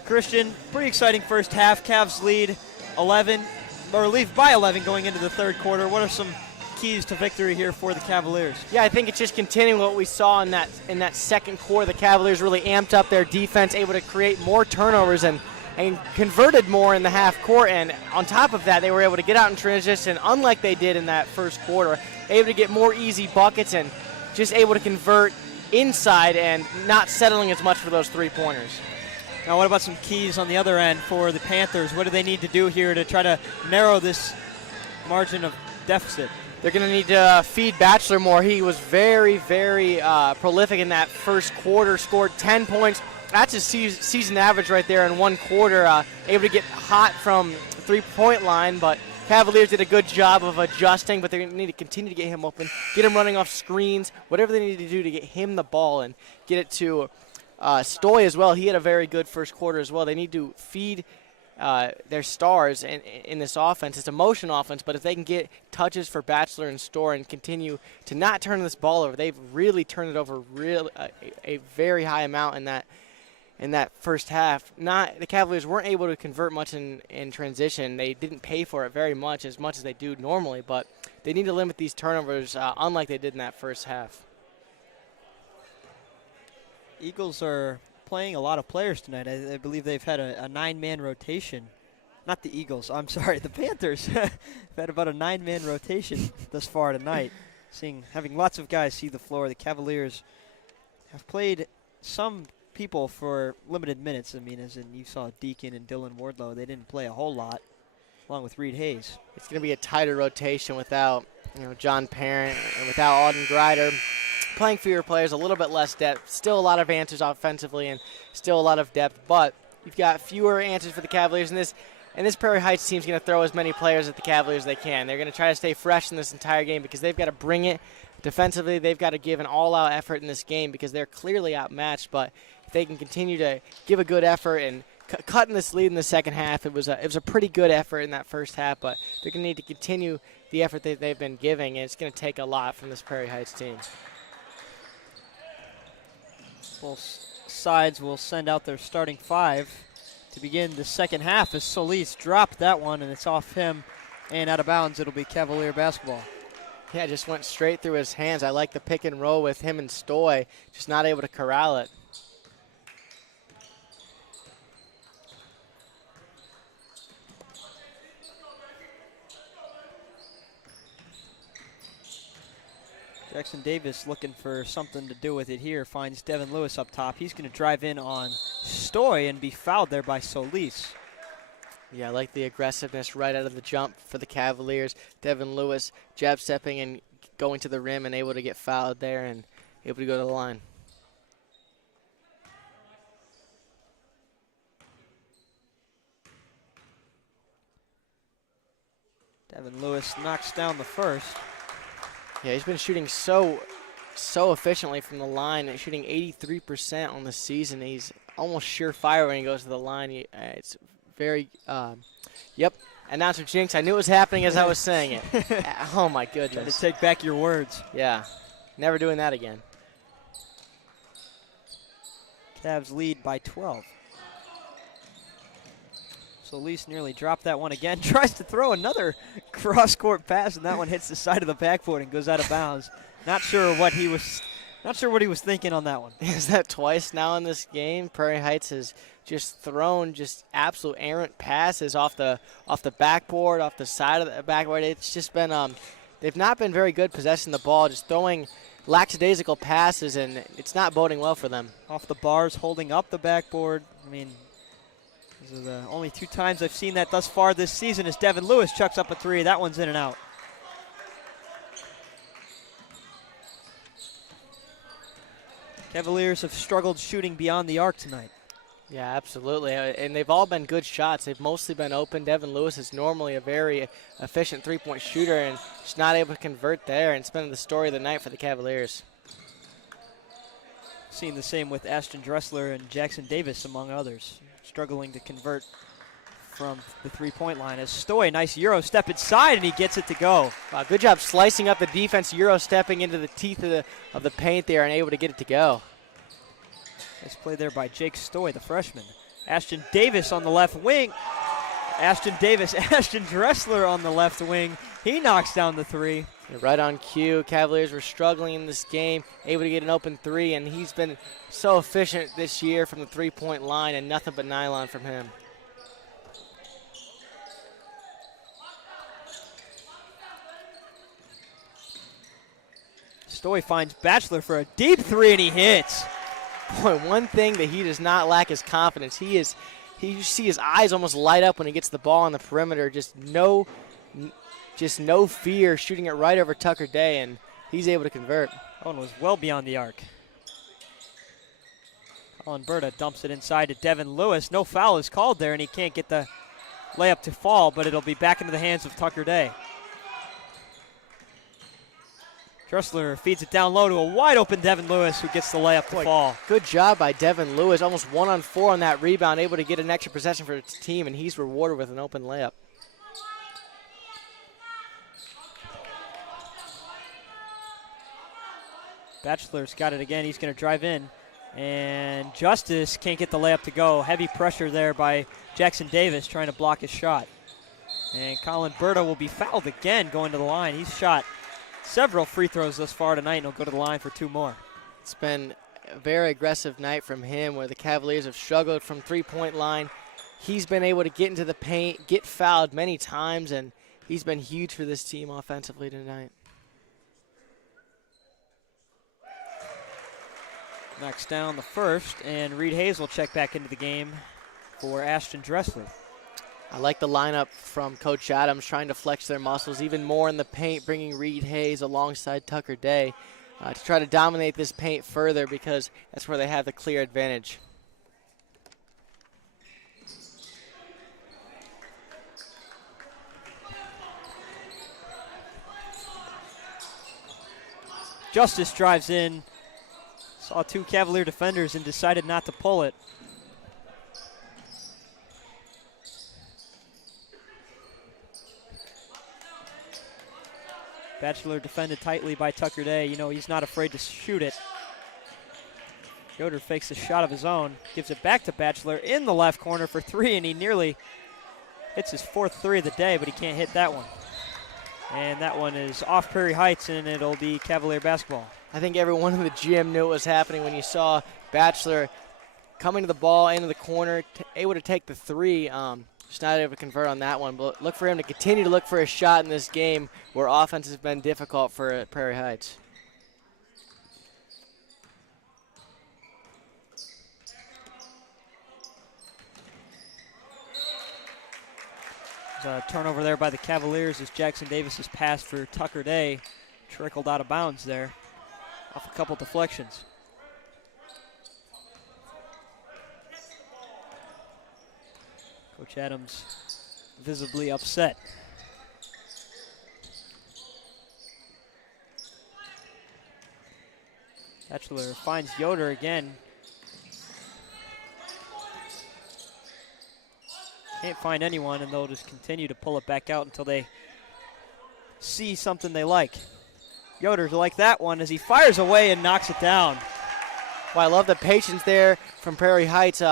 Christian, pretty exciting first half. Cavs lead by 11 going into the third quarter. What are some keys to victory here for the Cavaliers? Yeah, I think it's just continuing what we saw in that second quarter. The Cavaliers really amped up their defense, able to create more turnovers and converted more in the half court. And on top of that, they were able to get out in transition, unlike they did in that first quarter, able to get more easy buckets and just able to convert inside and not settling as much for those three-pointers. Now, what about some keys on the other end for the Panthers? What do they need to do here to try to narrow this margin of deficit? They're going to need to feed Batchelor more. He was very, very prolific in that first quarter, scored 10 points. That's his season average right there in one quarter. Able to get hot from three-point line, but Cavaliers did a good job of adjusting, but they need to continue to get him open, get him running off screens, whatever they need to do to get him the ball and get it to Stoy as well. He had a very good first quarter as well. They need to feed their stars in this offense. It's a motion offense, but if they can get touches for Batchelor and Stoy and continue to not turn this ball over, they've really turned it over a very high amount in that first half. The Cavaliers weren't able to convert much in transition. They didn't pay for it very much as they do normally, but they need to limit these turnovers unlike they did in that first half. Eagles are playing a lot of players tonight. I believe they've had a 9-man rotation. Not the Eagles, I'm sorry, the Panthers have had about a 9-man rotation thus far tonight. Having lots of guys see the floor. The Cavaliers have played some people for limited minutes. I mean, as in you saw Deacon and Dylan Wardlow, they didn't play a whole lot, along with Reed Hayes. It's going to be a tighter rotation without John Parent and without Auden Grider. Playing fewer players, a little bit less depth. Still a lot of answers offensively and still a lot of depth, but you've got fewer answers for the Cavaliers. And this Prairie Heights team's going to throw as many players at the Cavaliers as they can. They're going to try to stay fresh in this entire game because they've got to bring it defensively. They've got to give an all-out effort in this game because they're clearly outmatched, but if they can continue to give a good effort and cutting this lead in the second half, it was a pretty good effort in that first half, but they're going to need to continue the effort that they've been giving, and it's going to take a lot from this Prairie Heights team. Both sides will send out their starting five to begin the second half as Solis dropped that one, and it's off him and out of bounds. It'll be Cavalier basketball. Yeah, it just went straight through his hands. I like the pick and roll with him and Stoy, just not able to corral it. Jackson Davis looking for something to do with it here. Finds Devin Lewis up top. He's going to drive in on Stoy and be fouled there by Solis. Yeah, I like the aggressiveness right out of the jump for the Cavaliers. Devin Lewis jab stepping and going to the rim and able to get fouled there and able to go to the line. Devin Lewis knocks down the first. Yeah, he's been shooting so efficiently from the line, and shooting 83% on the season. He's almost surefire when he goes to the line. It's very, yep. Announcer Jinx, I knew it was happening as I was saying it. Oh my goodness. Trying to take back your words. Yeah, never doing that again. Cavs lead by 12. Solis nearly dropped that one again. Tries to throw another cross-court pass, and that one hits the side of the backboard and goes out of bounds. Not sure what he was thinking on that one. Is that twice now in this game? Prairie Heights has just thrown just absolute errant passes off the backboard, off the side of the backboard. It's just been they've not been very good possessing the ball, just throwing lackadaisical passes, and it's not boding well for them. Off the bars, holding up the backboard. I mean, these are the only two times I've seen that thus far this season as Devin Lewis chucks up a three. That one's in and out. Cavaliers have struggled shooting beyond the arc tonight. Yeah, absolutely. And they've all been good shots. They've mostly been open. Devin Lewis is normally a very efficient three-point shooter and just not able to convert there. And it's been the story of the night for the Cavaliers. Seen the same with Ashton Dressler and Jackson Davis, among others. Struggling to convert from the three-point line. As Stoy, nice Euro step inside, and he gets it to go. Wow, good job slicing up the defense, Euro stepping into the teeth of the paint there and able to get it to go. Nice play there by Jake Stoy, the freshman. Ashton Davis on the left wing. Ashton Dressler on the left wing. He knocks down the three. Yeah, right on cue. Cavaliers were struggling in this game, able to get an open three, and he's been so efficient this year from the three-point line, and nothing but nylon from him. Stoy finds Batchelor for a deep three, and he hits. Boy, one thing that he does not lack is confidence. You see his eyes almost light up when he gets the ball on the perimeter. Just no fear, shooting it right over Tucker Day, and he's able to convert. That one was well beyond the arc. Colin Berta dumps it inside to Devin Lewis. No foul is called there, and he can't get the layup to fall, but it'll be back into the hands of Tucker Day. Dressler feeds it down low to a wide-open Devin Lewis, who gets the layup to fall. Good job by Devin Lewis, almost 1-on-4 on that rebound, able to get an extra possession for his team, and he's rewarded with an open layup. Batchelor's got it again. He's going to drive in, and Justice can't get the layup to go. Heavy pressure there by Jackson Davis trying to block his shot. And Colin Berta will be fouled again going to the line. He's shot several free throws thus far tonight, and he'll go to the line for 2 more. It's been a very aggressive night from him where the Cavaliers have struggled from three-point line. He's been able to get into the paint, get fouled many times, and he's been huge for this team offensively tonight. Knocks down the first, and Reed Hayes will check back into the game for Ashton Dressler. I like the lineup from Coach Adams, trying to flex their muscles even more in the paint, bringing Reed Hayes alongside Tucker Day to try to dominate this paint further, because that's where they have the clear advantage. Justice drives in, saw 2 Cavalier defenders and decided not to pull it. Batchelor defended tightly by Tucker Day. You know, he's not afraid to shoot it. Yoder fakes a shot of his own, gives it back to Batchelor in the left corner for 3, and he nearly hits his 4th 3 of the day, but he can't hit that one. And that one is off Prairie Heights, and it'll be Cavalier basketball. I think everyone in the gym knew what was happening when you saw Batchelor coming to the ball into the corner, able to take the 3. Just not able to convert on that one, but look for him to continue to look for a shot in this game where offense has been difficult for Prairie Heights. There's a turnover there by the Cavaliers as Jackson Davis's pass for Tucker Day trickled out of bounds there off a couple deflections. Coach Adams visibly upset. Batchelor finds Yoder again. Can't find anyone, and they'll just continue to pull it back out until they see something they like. Yoder's like that one as he fires away and knocks it down. Well, I love the patience there from Prairie Heights.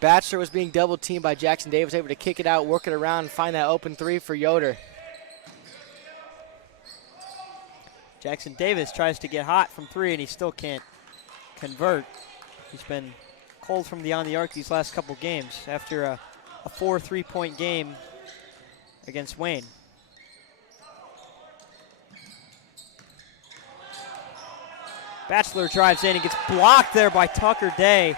Batchelor was being double teamed by Jackson Davis, able to kick it out, work it around, and find that open 3 for Yoder. Jackson Davis tries to get hot from 3, and he still can't convert. He's been cold from beyond the arc these last couple games after a 4 3-point game against Wayne. Batchelor drives in and gets blocked there by Tucker Day,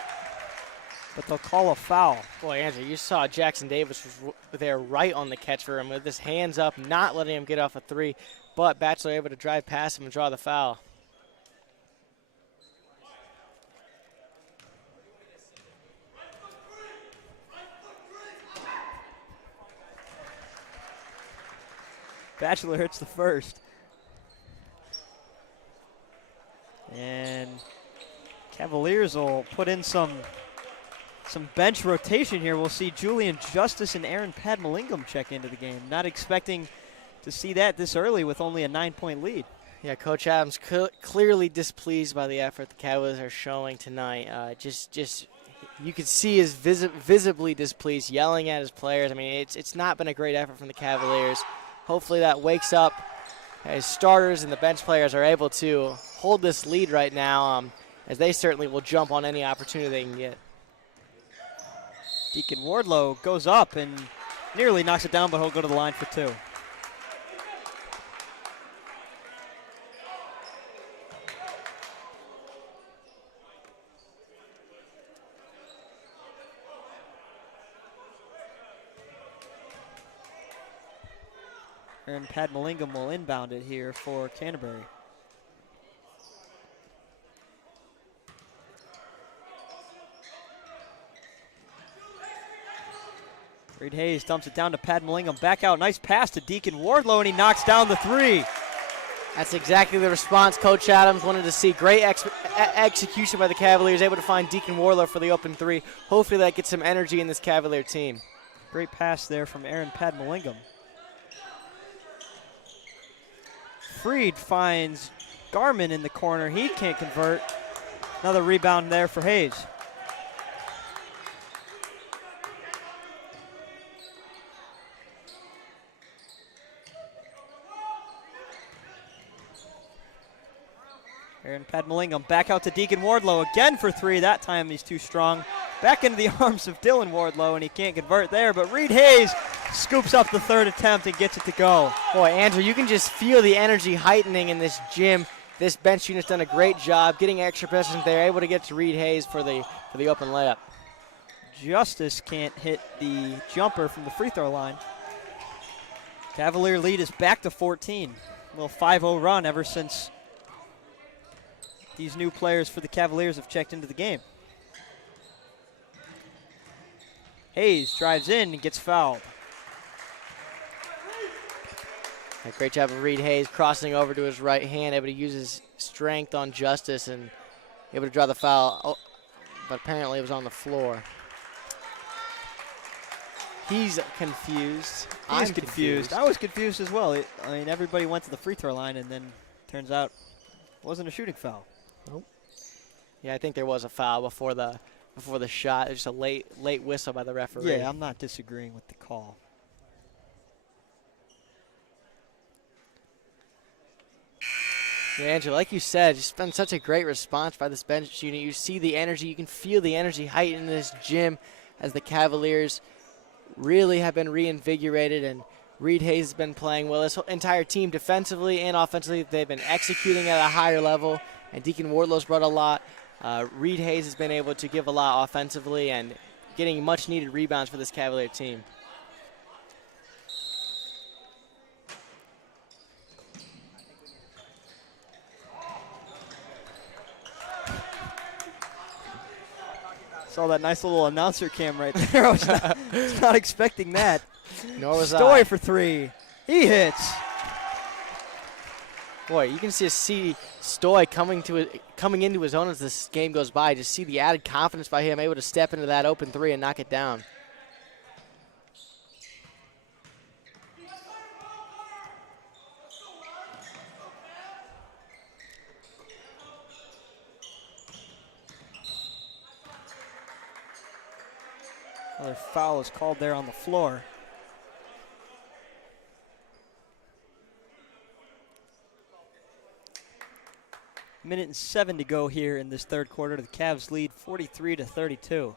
but they'll call a foul. Boy, Andrew, you saw Jackson Davis was there right on the catch for him with his hands up, not letting him get off a 3, but Batchelor able to drive past him and draw the foul. Batchelor hits the first. And Cavaliers will put in some some bench rotation here. We'll see Julian Justice and Aaron Padmalingam check into the game. Not expecting to see that this early with only a 9-point lead. Yeah, Coach Adams clearly displeased by the effort the Cavaliers are showing tonight. Just you could see his visibly displeased, yelling at his players. I mean, it's not been a great effort from the Cavaliers. Hopefully that wakes up his starters and the bench players are able to hold this lead right now, as they certainly will jump on any opportunity they can get. Deacon Wardlow goes up and nearly knocks it down, but he'll go to the line for 2. Aaron Padmalingam will inbound it here for Canterbury. Reed Hayes dumps it down to Padmalingam. Back out. Nice pass to Deacon Wardlow, and he knocks down the 3. That's exactly the response Coach Adams wanted to see. Great execution by the Cavaliers, able to find Deacon Wardlow for the open 3. Hopefully that gets some energy in this Cavalier team. Great pass there from Aaron Padmalingam. Freed finds Garmin in the corner. He can't convert. Another rebound there for Hayes. Aaron Padmalingam back out to Deacon Wardlow again for 3. That time he's too strong. Back into the arms of Dylan Wardlow, and he can't convert there, but Reed Hayes scoops up the 3rd attempt and gets it to go. Boy, Andrew, you can just feel the energy heightening in this gym. This bench unit's done a great job getting extra possessions. They're able to get to Reed Hayes for the open layup. Justice can't hit the jumper from the free throw line. Cavalier lead is back to 14. A little 5-0 run ever since these new players for the Cavaliers have checked into the game. Hayes drives in and gets fouled. A great job of Reed Hayes crossing over to his right hand, able to use his strength on Justice and able to draw the foul. Oh, but apparently it was on the floor. He's confused. I'm confused. I was confused as well. I mean, everybody went to the free throw line, and then turns out it wasn't a shooting foul. Nope. Yeah, I think there was a foul before the shot. It was just a late whistle by the referee. Yeah, I'm not disagreeing with the call. Yeah, Andrew, like you said, it's been such a great response by this bench unit. You see the energy. You can feel the energy heighten in this gym as the Cavaliers really have been reinvigorated, and Reed Hayes has been playing well. This entire team, defensively and offensively, they've been executing at a higher level, and Deacon Wardlow's brought a lot. Reed Hayes has been able to give a lot offensively and getting much-needed rebounds for this Cavalier team. Saw that nice little announcer cam right there. I was not expecting that. Nor was Stoy I. for 3. He hits. Boy, you can just see Stoy coming into his own as this game goes by. Just see the added confidence by him, able to step into that open 3 and knock it down. Another foul is called there on the floor. Minute and 7 to go here in this third quarter. The Cavs lead 43-32.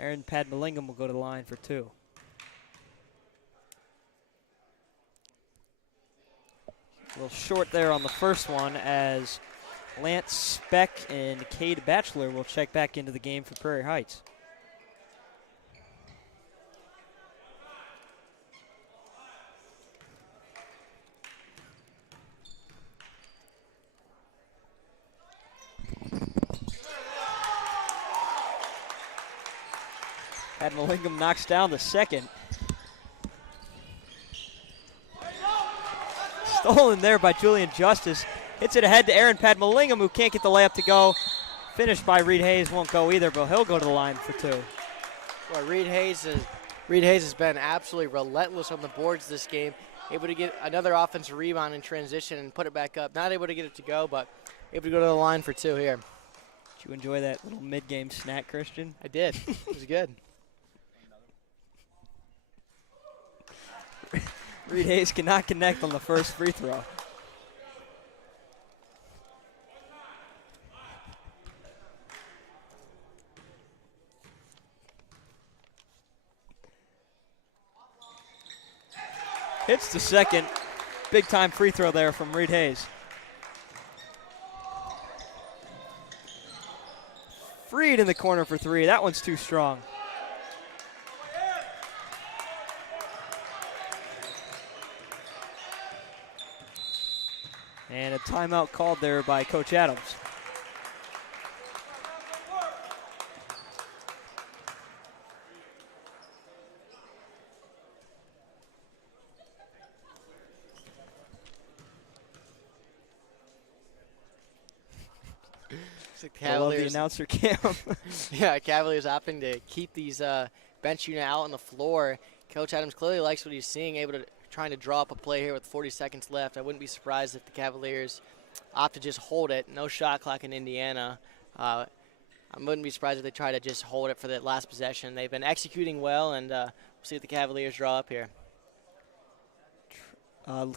Aaron Padmalingam will go to the line for 2. A little short there on the first one as Lance Speck and Cade Batchelor will check back into the game for Prairie Heights. Padmalingam knocks down the second. Stolen there by Julian Justice. Hits it ahead to Aaron Padmalingam, who can't get the layup to go. finish by Reed Hayes won't go either, but he'll go to the line for 2. Well, Reed Hayes has been absolutely relentless on the boards this game. Able to get another offensive rebound in transition and put it back up. Not able to get it to go, but able to go to the line for 2 here. Did you enjoy that little mid-game snack, Christian? I did. It was good. Reed Hayes cannot connect on the first free throw. Hits the second. Big-time free throw there from Reed Hayes. Freed in the corner for 3. That one's too strong. And a timeout called there by Coach Adams. I love the announcer cam. Yeah, Cavaliers opting to keep these bench unit out on the floor. Coach Adams clearly likes what he's seeing, trying to draw up a play here with 40 seconds left. I wouldn't be surprised if the Cavaliers opt to just hold it. No shot clock in Indiana. I wouldn't be surprised if they try to just hold it for that last possession. They've been executing well, and we'll see if the Cavaliers draw up here.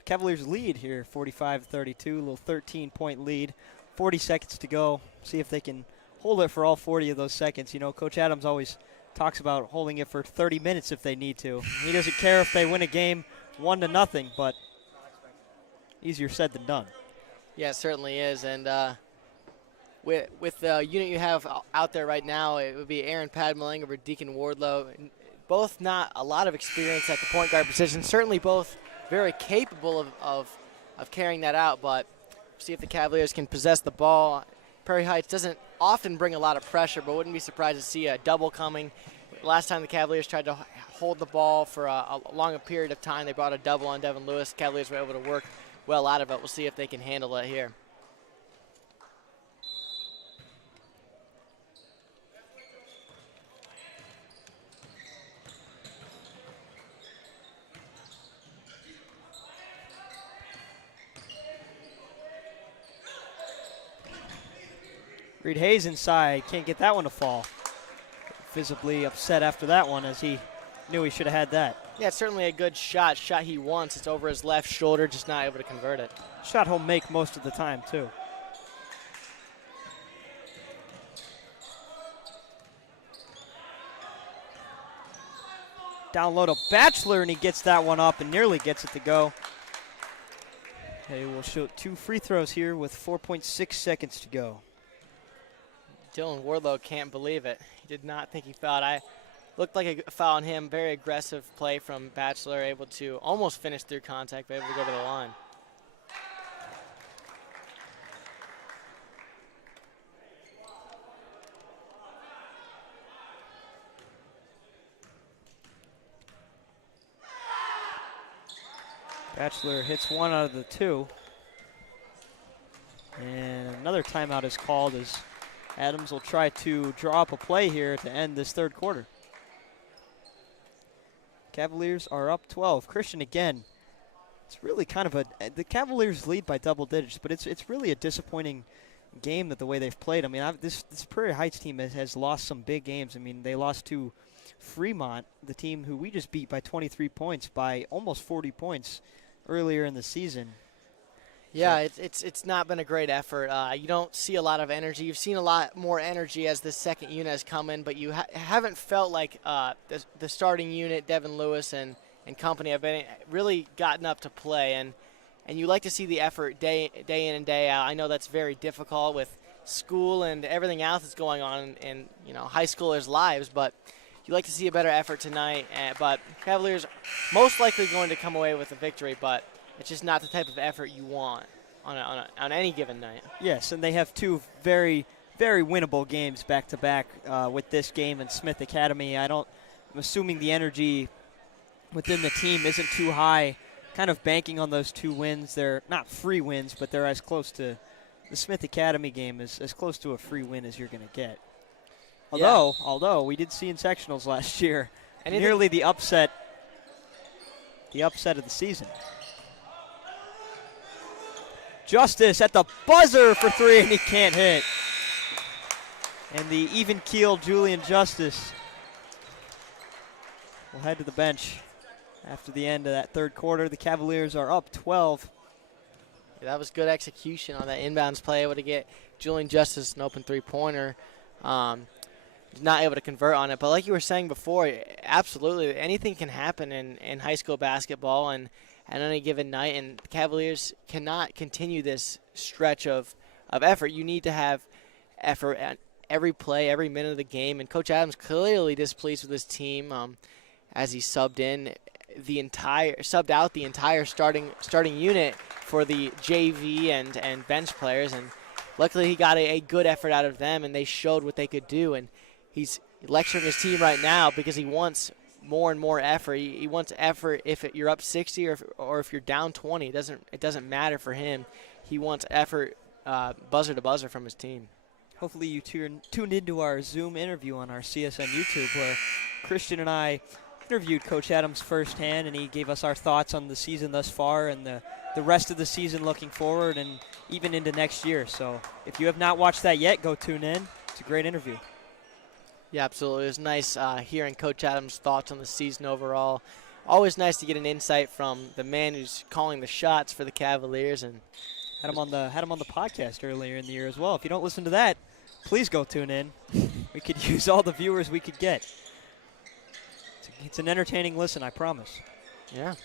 Cavaliers lead here, 45-32, a little 13-point lead. 40 seconds to go. See if they can hold it for all 40 of those seconds. You know, Coach Adams always talks about holding it for 30 minutes if they need to. He doesn't care if they win a game 1-0, but easier said than done. Yeah, it certainly is. And with the unit you have out there right now, it would be Aaron Padmeling over Deacon Wardlow. Both not a lot of experience at the point guard position. Certainly both very capable of carrying that out, but see if the Cavaliers can possess the ball. Prairie Heights doesn't often bring a lot of pressure, but wouldn't be surprised to see a double coming. Last time the Cavaliers tried to hold the ball for a longer period of time, they brought a double on Devin Lewis. Cavaliers were able to work well out of it. We'll see if they can handle it here. Reed Hayes inside, can't get that one to fall. Visibly upset after that one as he knew he should have had that. Yeah, it's certainly a good shot he wants. It's over his left shoulder, just not able to convert it. Shot he'll make most of the time, too. Down low to Batchelor, and he gets that one up and nearly gets it to go. They will shoot 2 free throws here with 4.6 seconds to go. Dylan Wardlow can't believe it. He did not think he fouled. Looked like a foul on him. Very aggressive play from Batchelor, able to almost finish through contact, but able to go to the line. Batchelor hits 1 out of the 2. And another timeout is called as Adams will try to draw up a play here to end this third quarter. Cavaliers are up 12. Christian again. It's really kind of the Cavaliers lead by double digits, but it's really a disappointing game that the way they've played. I mean, this Prairie Heights team has lost some big games. I mean, they lost to Fremont, the team who we just beat by 23 points, by almost 40 points earlier in the season. Yeah, it's not been a great effort. You don't see a lot of energy. You've seen a lot more energy as the second unit has come in, but you haven't felt like the starting unit, Devin Lewis and company, have been really gotten up to play. And you like to see the effort day in and day out. I know that's very difficult with school and everything else that's going on in high schoolers' lives, but you like to see a better effort tonight. But Cavaliers most likely going to come away with a victory, but it's just not the type of effort you want on any given night. Yes, and they have 2 very, very winnable games back-to-back with this game and Smith Academy. I'm assuming the energy within the team isn't too high, kind of banking on those 2 wins. They're not free wins, but they're as close to the Smith Academy game is as close to a free win as you're going to get. Yeah. Although we did see in sectionals last year, Anything- nearly the upset of the season. Justice at the buzzer for three, and he can't hit. And the even-keeled Julian Justice will head to the bench after the end of that third quarter. The Cavaliers are up 12. Yeah, that was good execution on that inbounds play, able to get Julian Justice an open three-pointer. Not able to convert on it. But like you were saying before, absolutely, anything can happen in high school basketball and on any given night. And the Cavaliers cannot continue this stretch of effort. You need to have effort at every play, every minute of the game. And Coach Adams clearly displeased with his team as he subbed out the entire starting unit for the JV and bench players. And luckily he got a good effort out of them, and they showed what they could do. And he's lecturing his team right now because he wants more and more effort. He wants effort if you're up 60 or if you're down 20. It doesn't matter for him. He wants effort buzzer to buzzer from his team. Hopefully you tuned into our Zoom interview on our CSN YouTube where Christian and I interviewed Coach Adams firsthand, and he gave us our thoughts on the season thus far and the rest of the season looking forward and even into next year. So if you have not watched that yet, go tune in. It's a great interview. Yeah, absolutely. It was nice hearing Coach Adams' thoughts on the season overall. Always nice to get an insight from the man who's calling the shots for the Cavaliers. And had him on the podcast earlier in the year as well. If you don't listen to that, please go tune in. We could use all the viewers we could get. It's an entertaining listen, I promise. Yeah.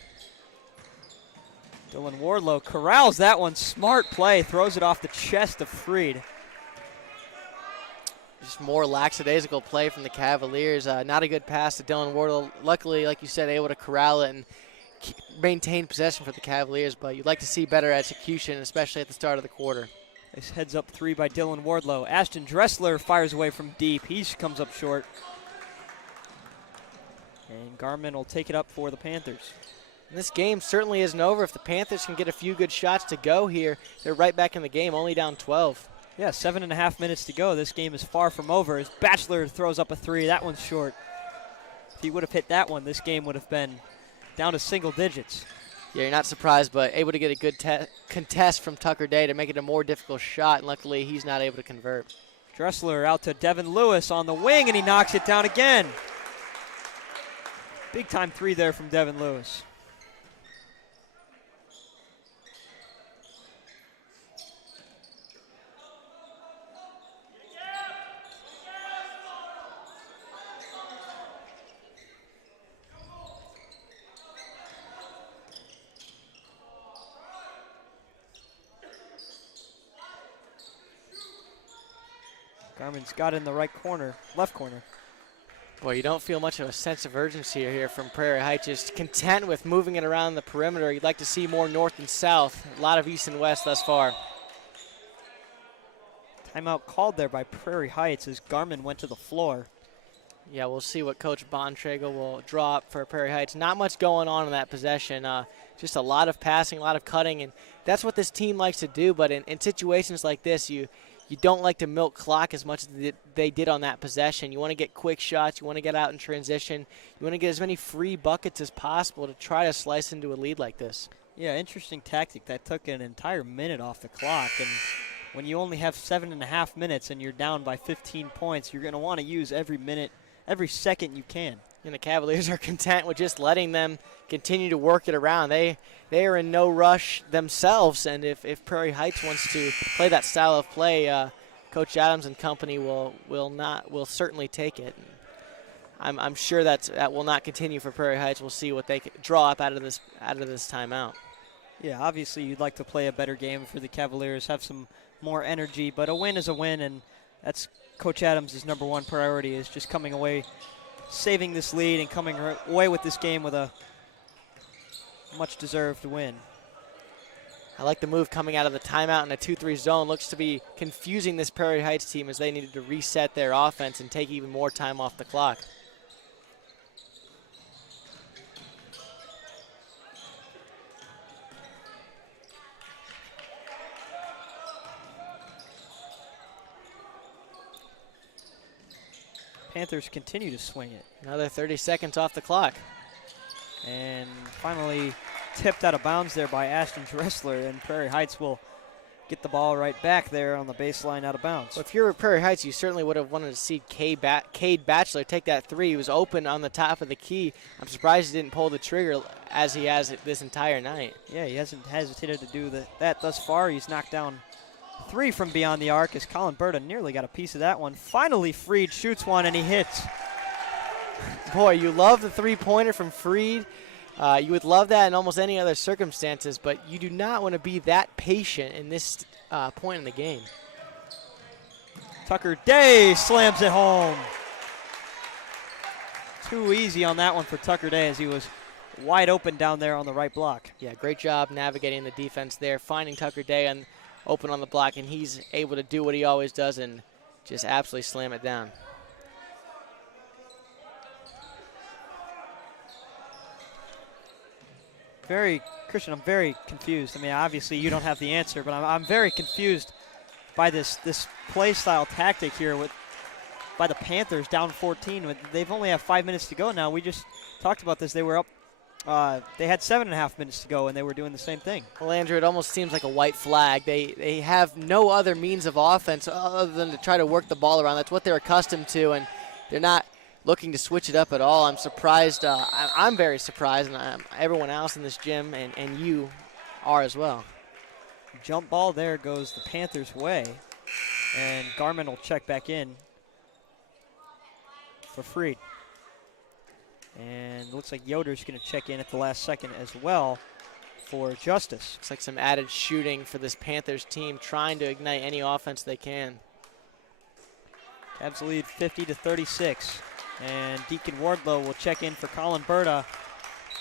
Dylan Wardlow corrals that one. Smart play. Throws it off the chest of Freed. Just more lackadaisical play from the Cavaliers. Not a good pass to Dylan Wardlow. Luckily, like you said, able to corral it and maintain possession for the Cavaliers, but you'd like to see better execution, especially at the start of the quarter. Nice heads-up three by Dylan Wardlow. Ashton Dressler fires away from deep. He comes up short. And Garmin will take it up for the Panthers. And this game certainly isn't over. If the Panthers can get a few good shots to go here, they're right back in the game, only down 12. Yeah, 7.5 minutes to go. This game is far from over as Batchelor throws up a three. That one's short. If he would have hit that one, this game would have been down to single digits. Yeah, you're not surprised, but able to get a good contest from Tucker Day to make it a more difficult shot, and luckily he's not able to convert. Dressler out to Devin Lewis on the wing, and he knocks it down again. Big-time three there from Devin Lewis. Garmin's got it in the right corner, left corner. Boy, you don't feel much of a sense of urgency here from Prairie Heights. Just content with moving it around the perimeter. You'd like to see more north and south. A lot of east and west thus far. Timeout called there by Prairie Heights as Garmin went to the floor. Yeah, we'll see what Coach Bontrago will draw up for Prairie Heights. Not much going on in that possession. Just a lot of passing, a lot of cutting, and that's what this team likes to do. But in situations like this, you don't like to milk clock as much as they did on that possession. You want to get quick shots. You want to get out in transition. You want to get as many free buckets as possible to try to slice into a lead like this. Yeah, interesting tactic. That took an entire minute off the clock. And when you only have 7.5 minutes and you're down by 15 points, you're going to want to use every minute, every second you can. And the Cavaliers are content with just letting them continue to work it around. They are in no rush themselves, and if Prairie Heights wants to play that style of play, Coach Adams and company will certainly take it. I'm sure that will not continue for Prairie Heights. We'll see what they can draw up out of this timeout. Yeah, obviously you'd like to play a better game for the Cavaliers, have some more energy, but a win is a win, and that's Coach Adams' number one priority is just coming away, saving this lead and coming away with this game with a much-deserved win. I like the move coming out of the timeout in a 2-3 zone. Looks to be confusing this Prairie Heights team as they needed to reset their offense and take even more time off the clock. Panthers continue to swing it. Another 30 seconds off the clock. And finally tipped out of bounds there by Ashton Dressler, and Prairie Heights will get the ball right back there on the baseline out of bounds. Well, if you're Prairie Heights, you certainly would have wanted to see Cade Batchelor take that three. He was open on the top of the key. I'm surprised he didn't pull the trigger as he has this entire night. Yeah, he hasn't hesitated to do that thus far. He's knocked down 3 from beyond the arc as Colin Berta nearly got a piece of that one. Finally, Freed shoots one and he hits. Boy, you love the three-pointer from Freed. You would love that in almost any other circumstances, but you do not want to be that patient in this point in the game. Tucker Day slams it home. Too easy on that one for Tucker Day as he was wide open down there on the right block. Yeah, great job navigating the defense there, finding Tucker Day open on the block, and he's able to do what he always does and just absolutely slam it down. Christian, I'm very confused. I mean, obviously you don't have the answer, but I'm very confused by this play style tactic here by the Panthers down 14. They've only have 5 minutes to go now. We just talked about this. They were up. They had 7.5 minutes to go, and they were doing the same thing. Well, Andrew, it almost seems like a white flag. They have no other means of offense other than to try to work the ball around. That's what they're accustomed to, and they're not looking to switch it up at all. I'm surprised. I'm very surprised, and everyone else in this gym and you are as well. Jump ball there goes the Panthers' way, and Garmin will check back in for Freed. And looks like Yoder's going to check in at the last second as well for Justice. Looks like some added shooting for this Panthers team, trying to ignite any offense they can. Cavs lead 50-36. And Deacon Wardlow will check in for Colin Berta.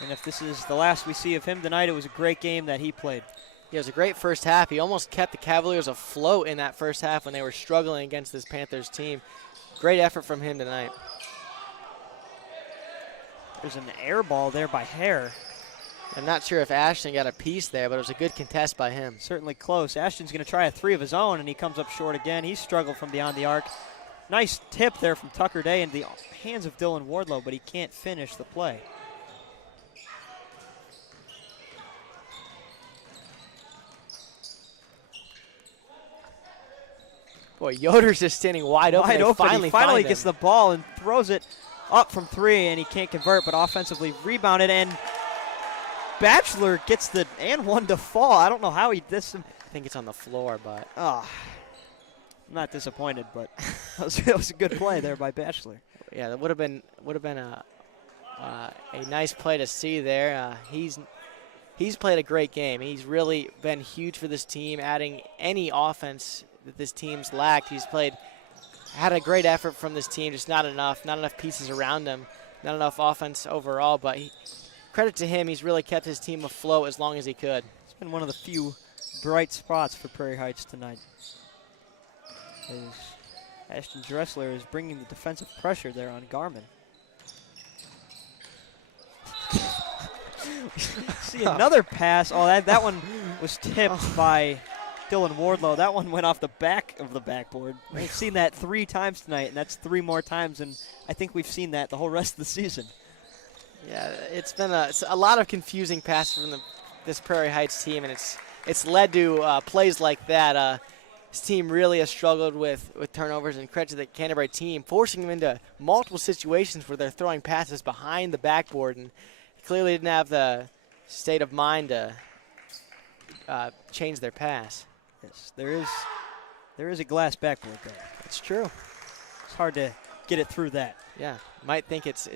And if this is the last we see of him tonight, it was a great game that he played. Yeah, it was a great first half. He almost kept the Cavaliers afloat in that first half when they were struggling against this Panthers team. Great effort from him tonight. There's an air ball there by Hare. I'm not sure if Ashton got a piece there, but it was a good contest by him. Certainly close. Ashton's going to try a three of his own, and he comes up short again. He struggled from beyond the arc. Nice tip there from Tucker Day into the hands of Dylan Wardlow, but he can't finish the play. Boy, Yoder's just standing wide open. He finally gets the ball and throws it up from three, and he can't convert, but offensively rebounded, and Batchelor gets the and one to fall. I don't know how he did some. I think it's on the floor, but I'm not disappointed, but that was a good play there by Batchelor. Yeah, that would have been a nice play to see there. He's played a great game. He's really been huge for this team, adding any offense that this team's lacked. He's had a great effort from this team, just not enough pieces around him, not enough offense overall, but credit to him, he's really kept his team afloat as long as he could. It's been one of the few bright spots for Prairie Heights tonight. As Ashton Dressler is bringing the defensive pressure there on Garmin. See another pass. Oh, that one was tipped by Dylan Wardlow. That one went off the back of the backboard. We've seen that 3 times tonight, and that's 3 more times, and I think we've seen that the whole rest of the season. Yeah, it's been a lot of confusing passes from this Prairie Heights team, and it's led to plays like that. This team really has struggled with turnovers, and credit to the Canterbury team, forcing them into multiple situations where they're throwing passes behind the backboard, and clearly didn't have the state of mind to change their pass. Yes, there is a glass backboard there. It's true. It's hard to get it through that. Yeah, might think it's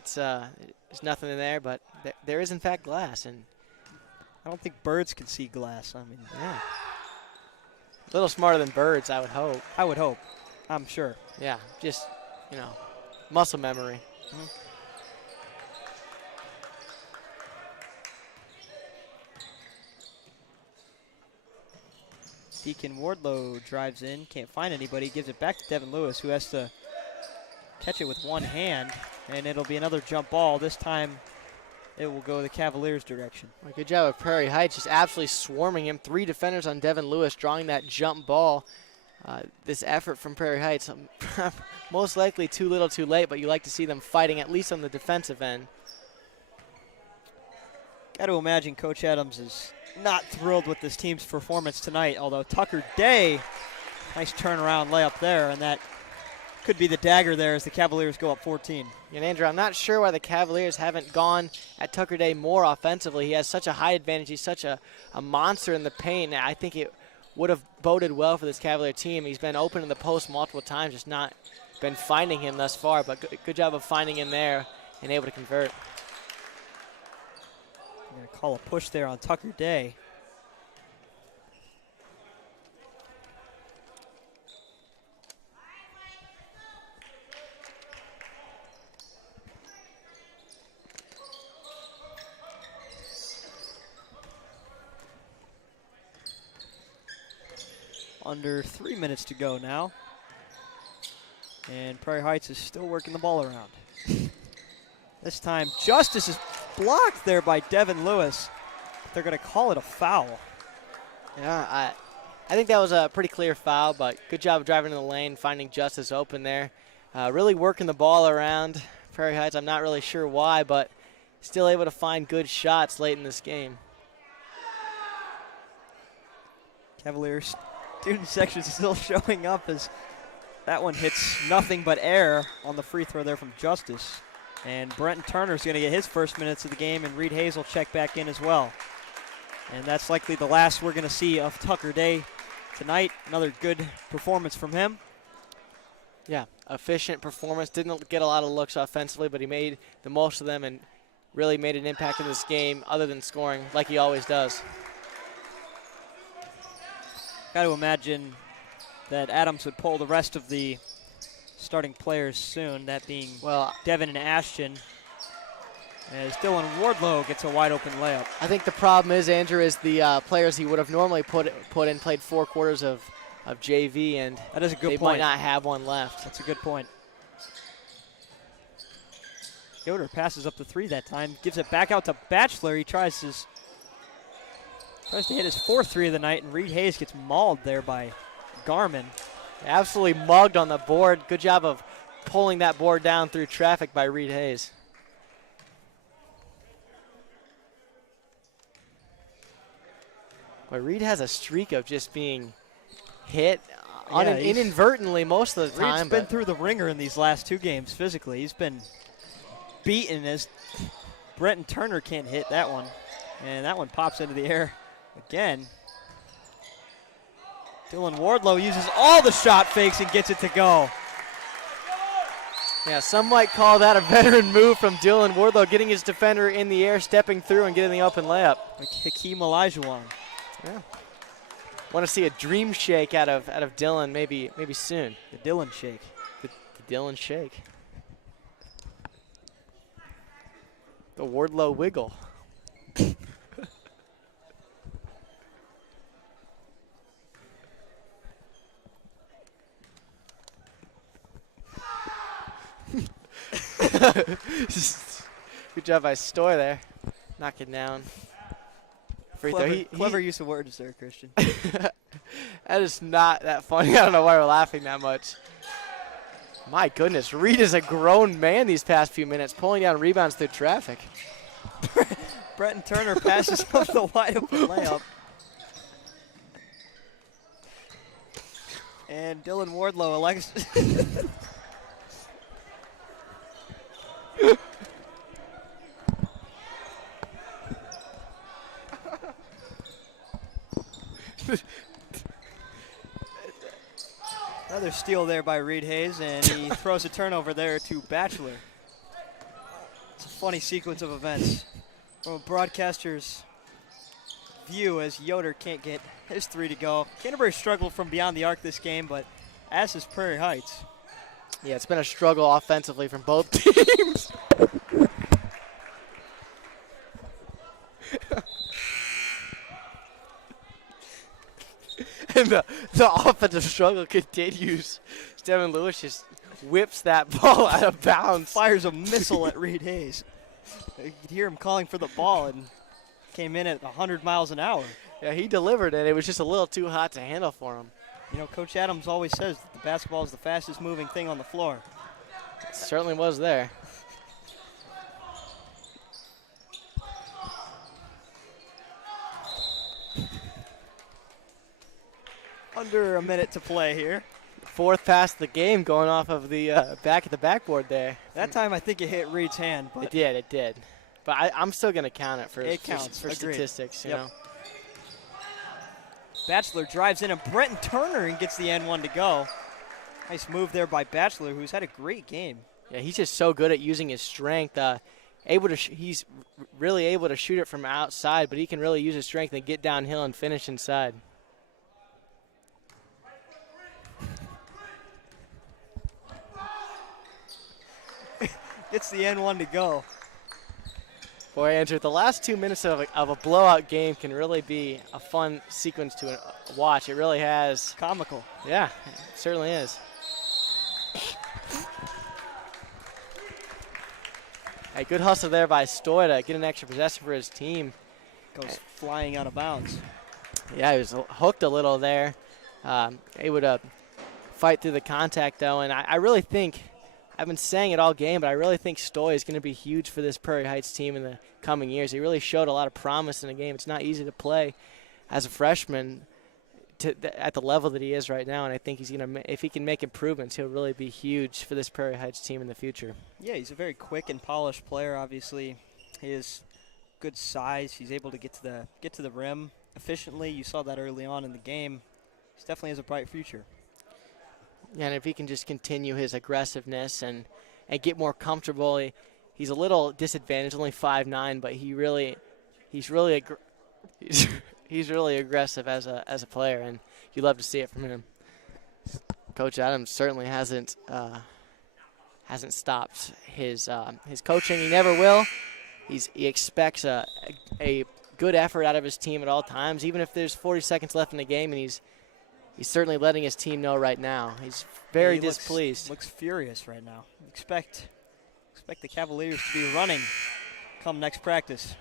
nothing in there, but there is in fact glass, and I don't think birds can see glass. I mean, yeah, a little smarter than birds, I would hope. I would hope. I'm sure. Yeah, just muscle memory. Mm-hmm. Deacon Wardlow drives in, can't find anybody, gives it back to Devin Lewis, who has to catch it with one hand, and it'll be another jump ball. This time it will go the Cavaliers' direction. Well, good job of Prairie Heights, just absolutely swarming him. 3 defenders on Devin Lewis, drawing that jump ball. this effort from Prairie Heights. Most likely too little too late, but you like to see them fighting at least on the defensive end. Got to imagine Coach Adams is not thrilled with this team's performance tonight, although Tucker Day, nice turnaround layup there, and that could be the dagger there as the Cavaliers go up 14. And Andrew, I'm not sure why the Cavaliers haven't gone at Tucker Day more offensively. He has such a high advantage. He's such a monster in the paint. I think it would have boded well for this Cavalier team. He's been open in the post multiple times, just not been finding him thus far, but good job of finding him there and able to convert. I'm going to call a push there on Tucker Day. Under 3 minutes to go now. And Prairie Heights is still working the ball around. This time, Justice is blocked there by Devin Lewis. They're going to call it a foul. Yeah, I think that was a pretty clear foul, but good job of driving in the lane, finding Justice open there. Really working the ball around. Prairie Heights, I'm not really sure why, but still able to find good shots late in this game. Cavaliers student section still showing up as that one hits nothing but air on the free throw there from Justice. And Brenton Turner's going to get his first minutes of the game, and Reed Hayes will check back in as well. And that's likely the last we're going to see of Tucker Day tonight. Another good performance from him. Yeah, efficient performance. Didn't get a lot of looks offensively, but he made the most of them and really made an impact in this game other than scoring like he always does. Got to imagine that Adams would pull the rest of the starting players soon, that being Devin and Ashton, as Dylan Wardlow gets a wide open layup. I think the problem is, Andrew, is the players he would have normally put in played 4 quarters of JV, and that is a good they point. Might not have one left. That's a good point. Yoder passes up the 3 that time, gives it back out to Batchelor. He tries to hit his 4th 3 of the night, and Reed Hayes gets mauled there by Garmin. Absolutely mugged on the board. Good job of pulling that board down through traffic by Reed Hayes. But Reed has a streak of just being hit inadvertently most of the time. Reed's been through the ringer in these last 2 games physically. He's been beaten as Brenton Turner can't hit that one. And that one pops into the air again. Dylan Wardlow uses all the shot fakes and gets it to go. Yeah, some might call that a veteran move from Dylan Wardlow, getting his defender in the air, stepping through, and getting the open layup. Like Hakeem Olajuwon. Yeah. Want to see a dream shake out of Dylan maybe soon. The Dylan shake. The Dylan shake. The Wardlow wiggle. Good job by Stoy there. Knock it down. Free throw. Clever use of words there, Christian. That is not that funny. I don't know why we're laughing that much. My goodness, Reed is a grown man these past few minutes, pulling down rebounds through traffic. Brenton Turner passes up the wide open layup. And Dylan Wardlow elects. Another steal there by Reed Hayes, and he throws a turnover there to Batchelor. It's a funny sequence of events from a broadcaster's view as Yoder can't get his 3 to go. Canterbury struggled from beyond the arc this game, but as is Prairie Heights. Yeah, it's been a struggle offensively from both teams. And the offensive struggle continues. Devin Lewis just whips that ball out of bounds. Fires a missile at Reed Hayes. You could hear him calling for the ball and came in at 100 miles an hour. Yeah, he delivered it. It was just a little too hot to handle for him. You know, Coach Adams always says that the basketball is the fastest moving thing on the floor. It certainly was there. Under a minute to play here. Fourth pass of the game going off of the back of the backboard there. That time I think it hit Reed's hand. But It did. But I'm still going to count it for Agreed. statistics, you Yep. know. Batchelor drives in, and Brenton Turner and gets the N1 to go. Nice move there by Batchelor, who's had a great game. Yeah, he's just so good at using his strength. He's really able to shoot it from outside, but he can really use his strength and get downhill and finish inside. Gets the N1 to go. Boy, Andrew, the last 2 minutes of a blowout game can really be a fun sequence to watch. It really has. Comical. Yeah, it certainly is. Hey, good hustle there by Stoy to get an extra possession for his team. Goes flying out of bounds. Yeah, he was hooked a little there. Able to fight through the contact, though, and I really think, I've been saying it all game, but I really think Stoy is going to be huge for this Prairie Heights team in the coming years. He really showed a lot of promise in the game. It's not easy to play as a freshman at the level that he is right now, and I think he's going to, if he can make improvements, he'll really be huge for this Prairie Heights team in the future. Yeah, he's a very quick and polished player. Obviously, he has good size. He's able to get to the rim efficiently. You saw that early on in the game. He definitely has a bright future. Yeah, and if he can just continue his aggressiveness and get more comfortable, he's a little disadvantaged, only 5'9", but he's really aggressive as a player, and you love to see it from him. Coach Adams certainly hasn't stopped his coaching. He never will. He expects a good effort out of his team at all times, even if there's 40 seconds left in the game, and he's certainly letting his team know right now. He's very displeased. Looks furious right now. Expect the Cavaliers to be running come next practice.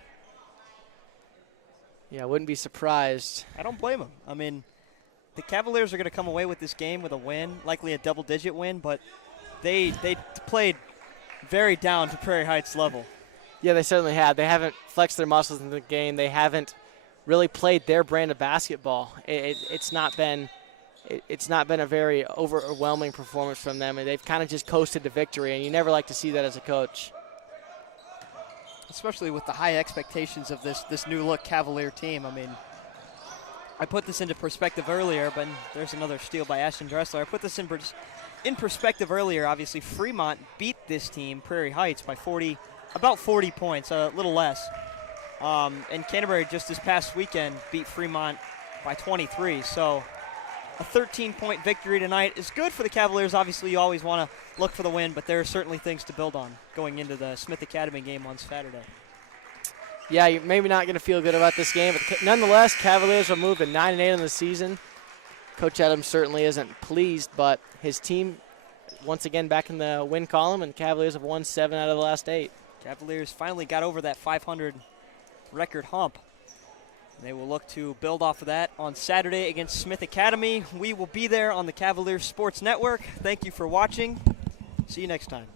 Yeah, I wouldn't be surprised. I don't blame him. I mean, the Cavaliers are going to come away with this game with a win, likely a double-digit win, but they played very down to Prairie Heights level. Yeah, they certainly have. They haven't flexed their muscles in the game. They haven't really played their brand of basketball. It's not been a very overwhelming performance from them, and they've kind of just coasted to victory, and you never like to see that as a coach. Especially with the high expectations of this new-look Cavalier team. I mean, I put this into perspective earlier, but there's another steal by Ashton Dressler. I put this in perspective earlier. Obviously, Fremont beat this team, Prairie Heights, by about 40 points, a little less. And Canterbury just this past weekend beat Fremont by 23. So a 13-point victory tonight is good for the Cavaliers. Obviously, you always want to look for the win, but there are certainly things to build on going into the Smith Academy game on Saturday. Yeah, you're maybe not going to feel good about this game, but nonetheless, Cavaliers will move to 9-8 in the season. Coach Adams certainly isn't pleased, but his team, once again, back in the win column, and Cavaliers have won 7 out of the last 8. Cavaliers finally got over that 500 record hump. They will look to build off of that on Saturday against Smith Academy. We will be there on the Cavaliers Sports Network. Thank you for watching. See you next time.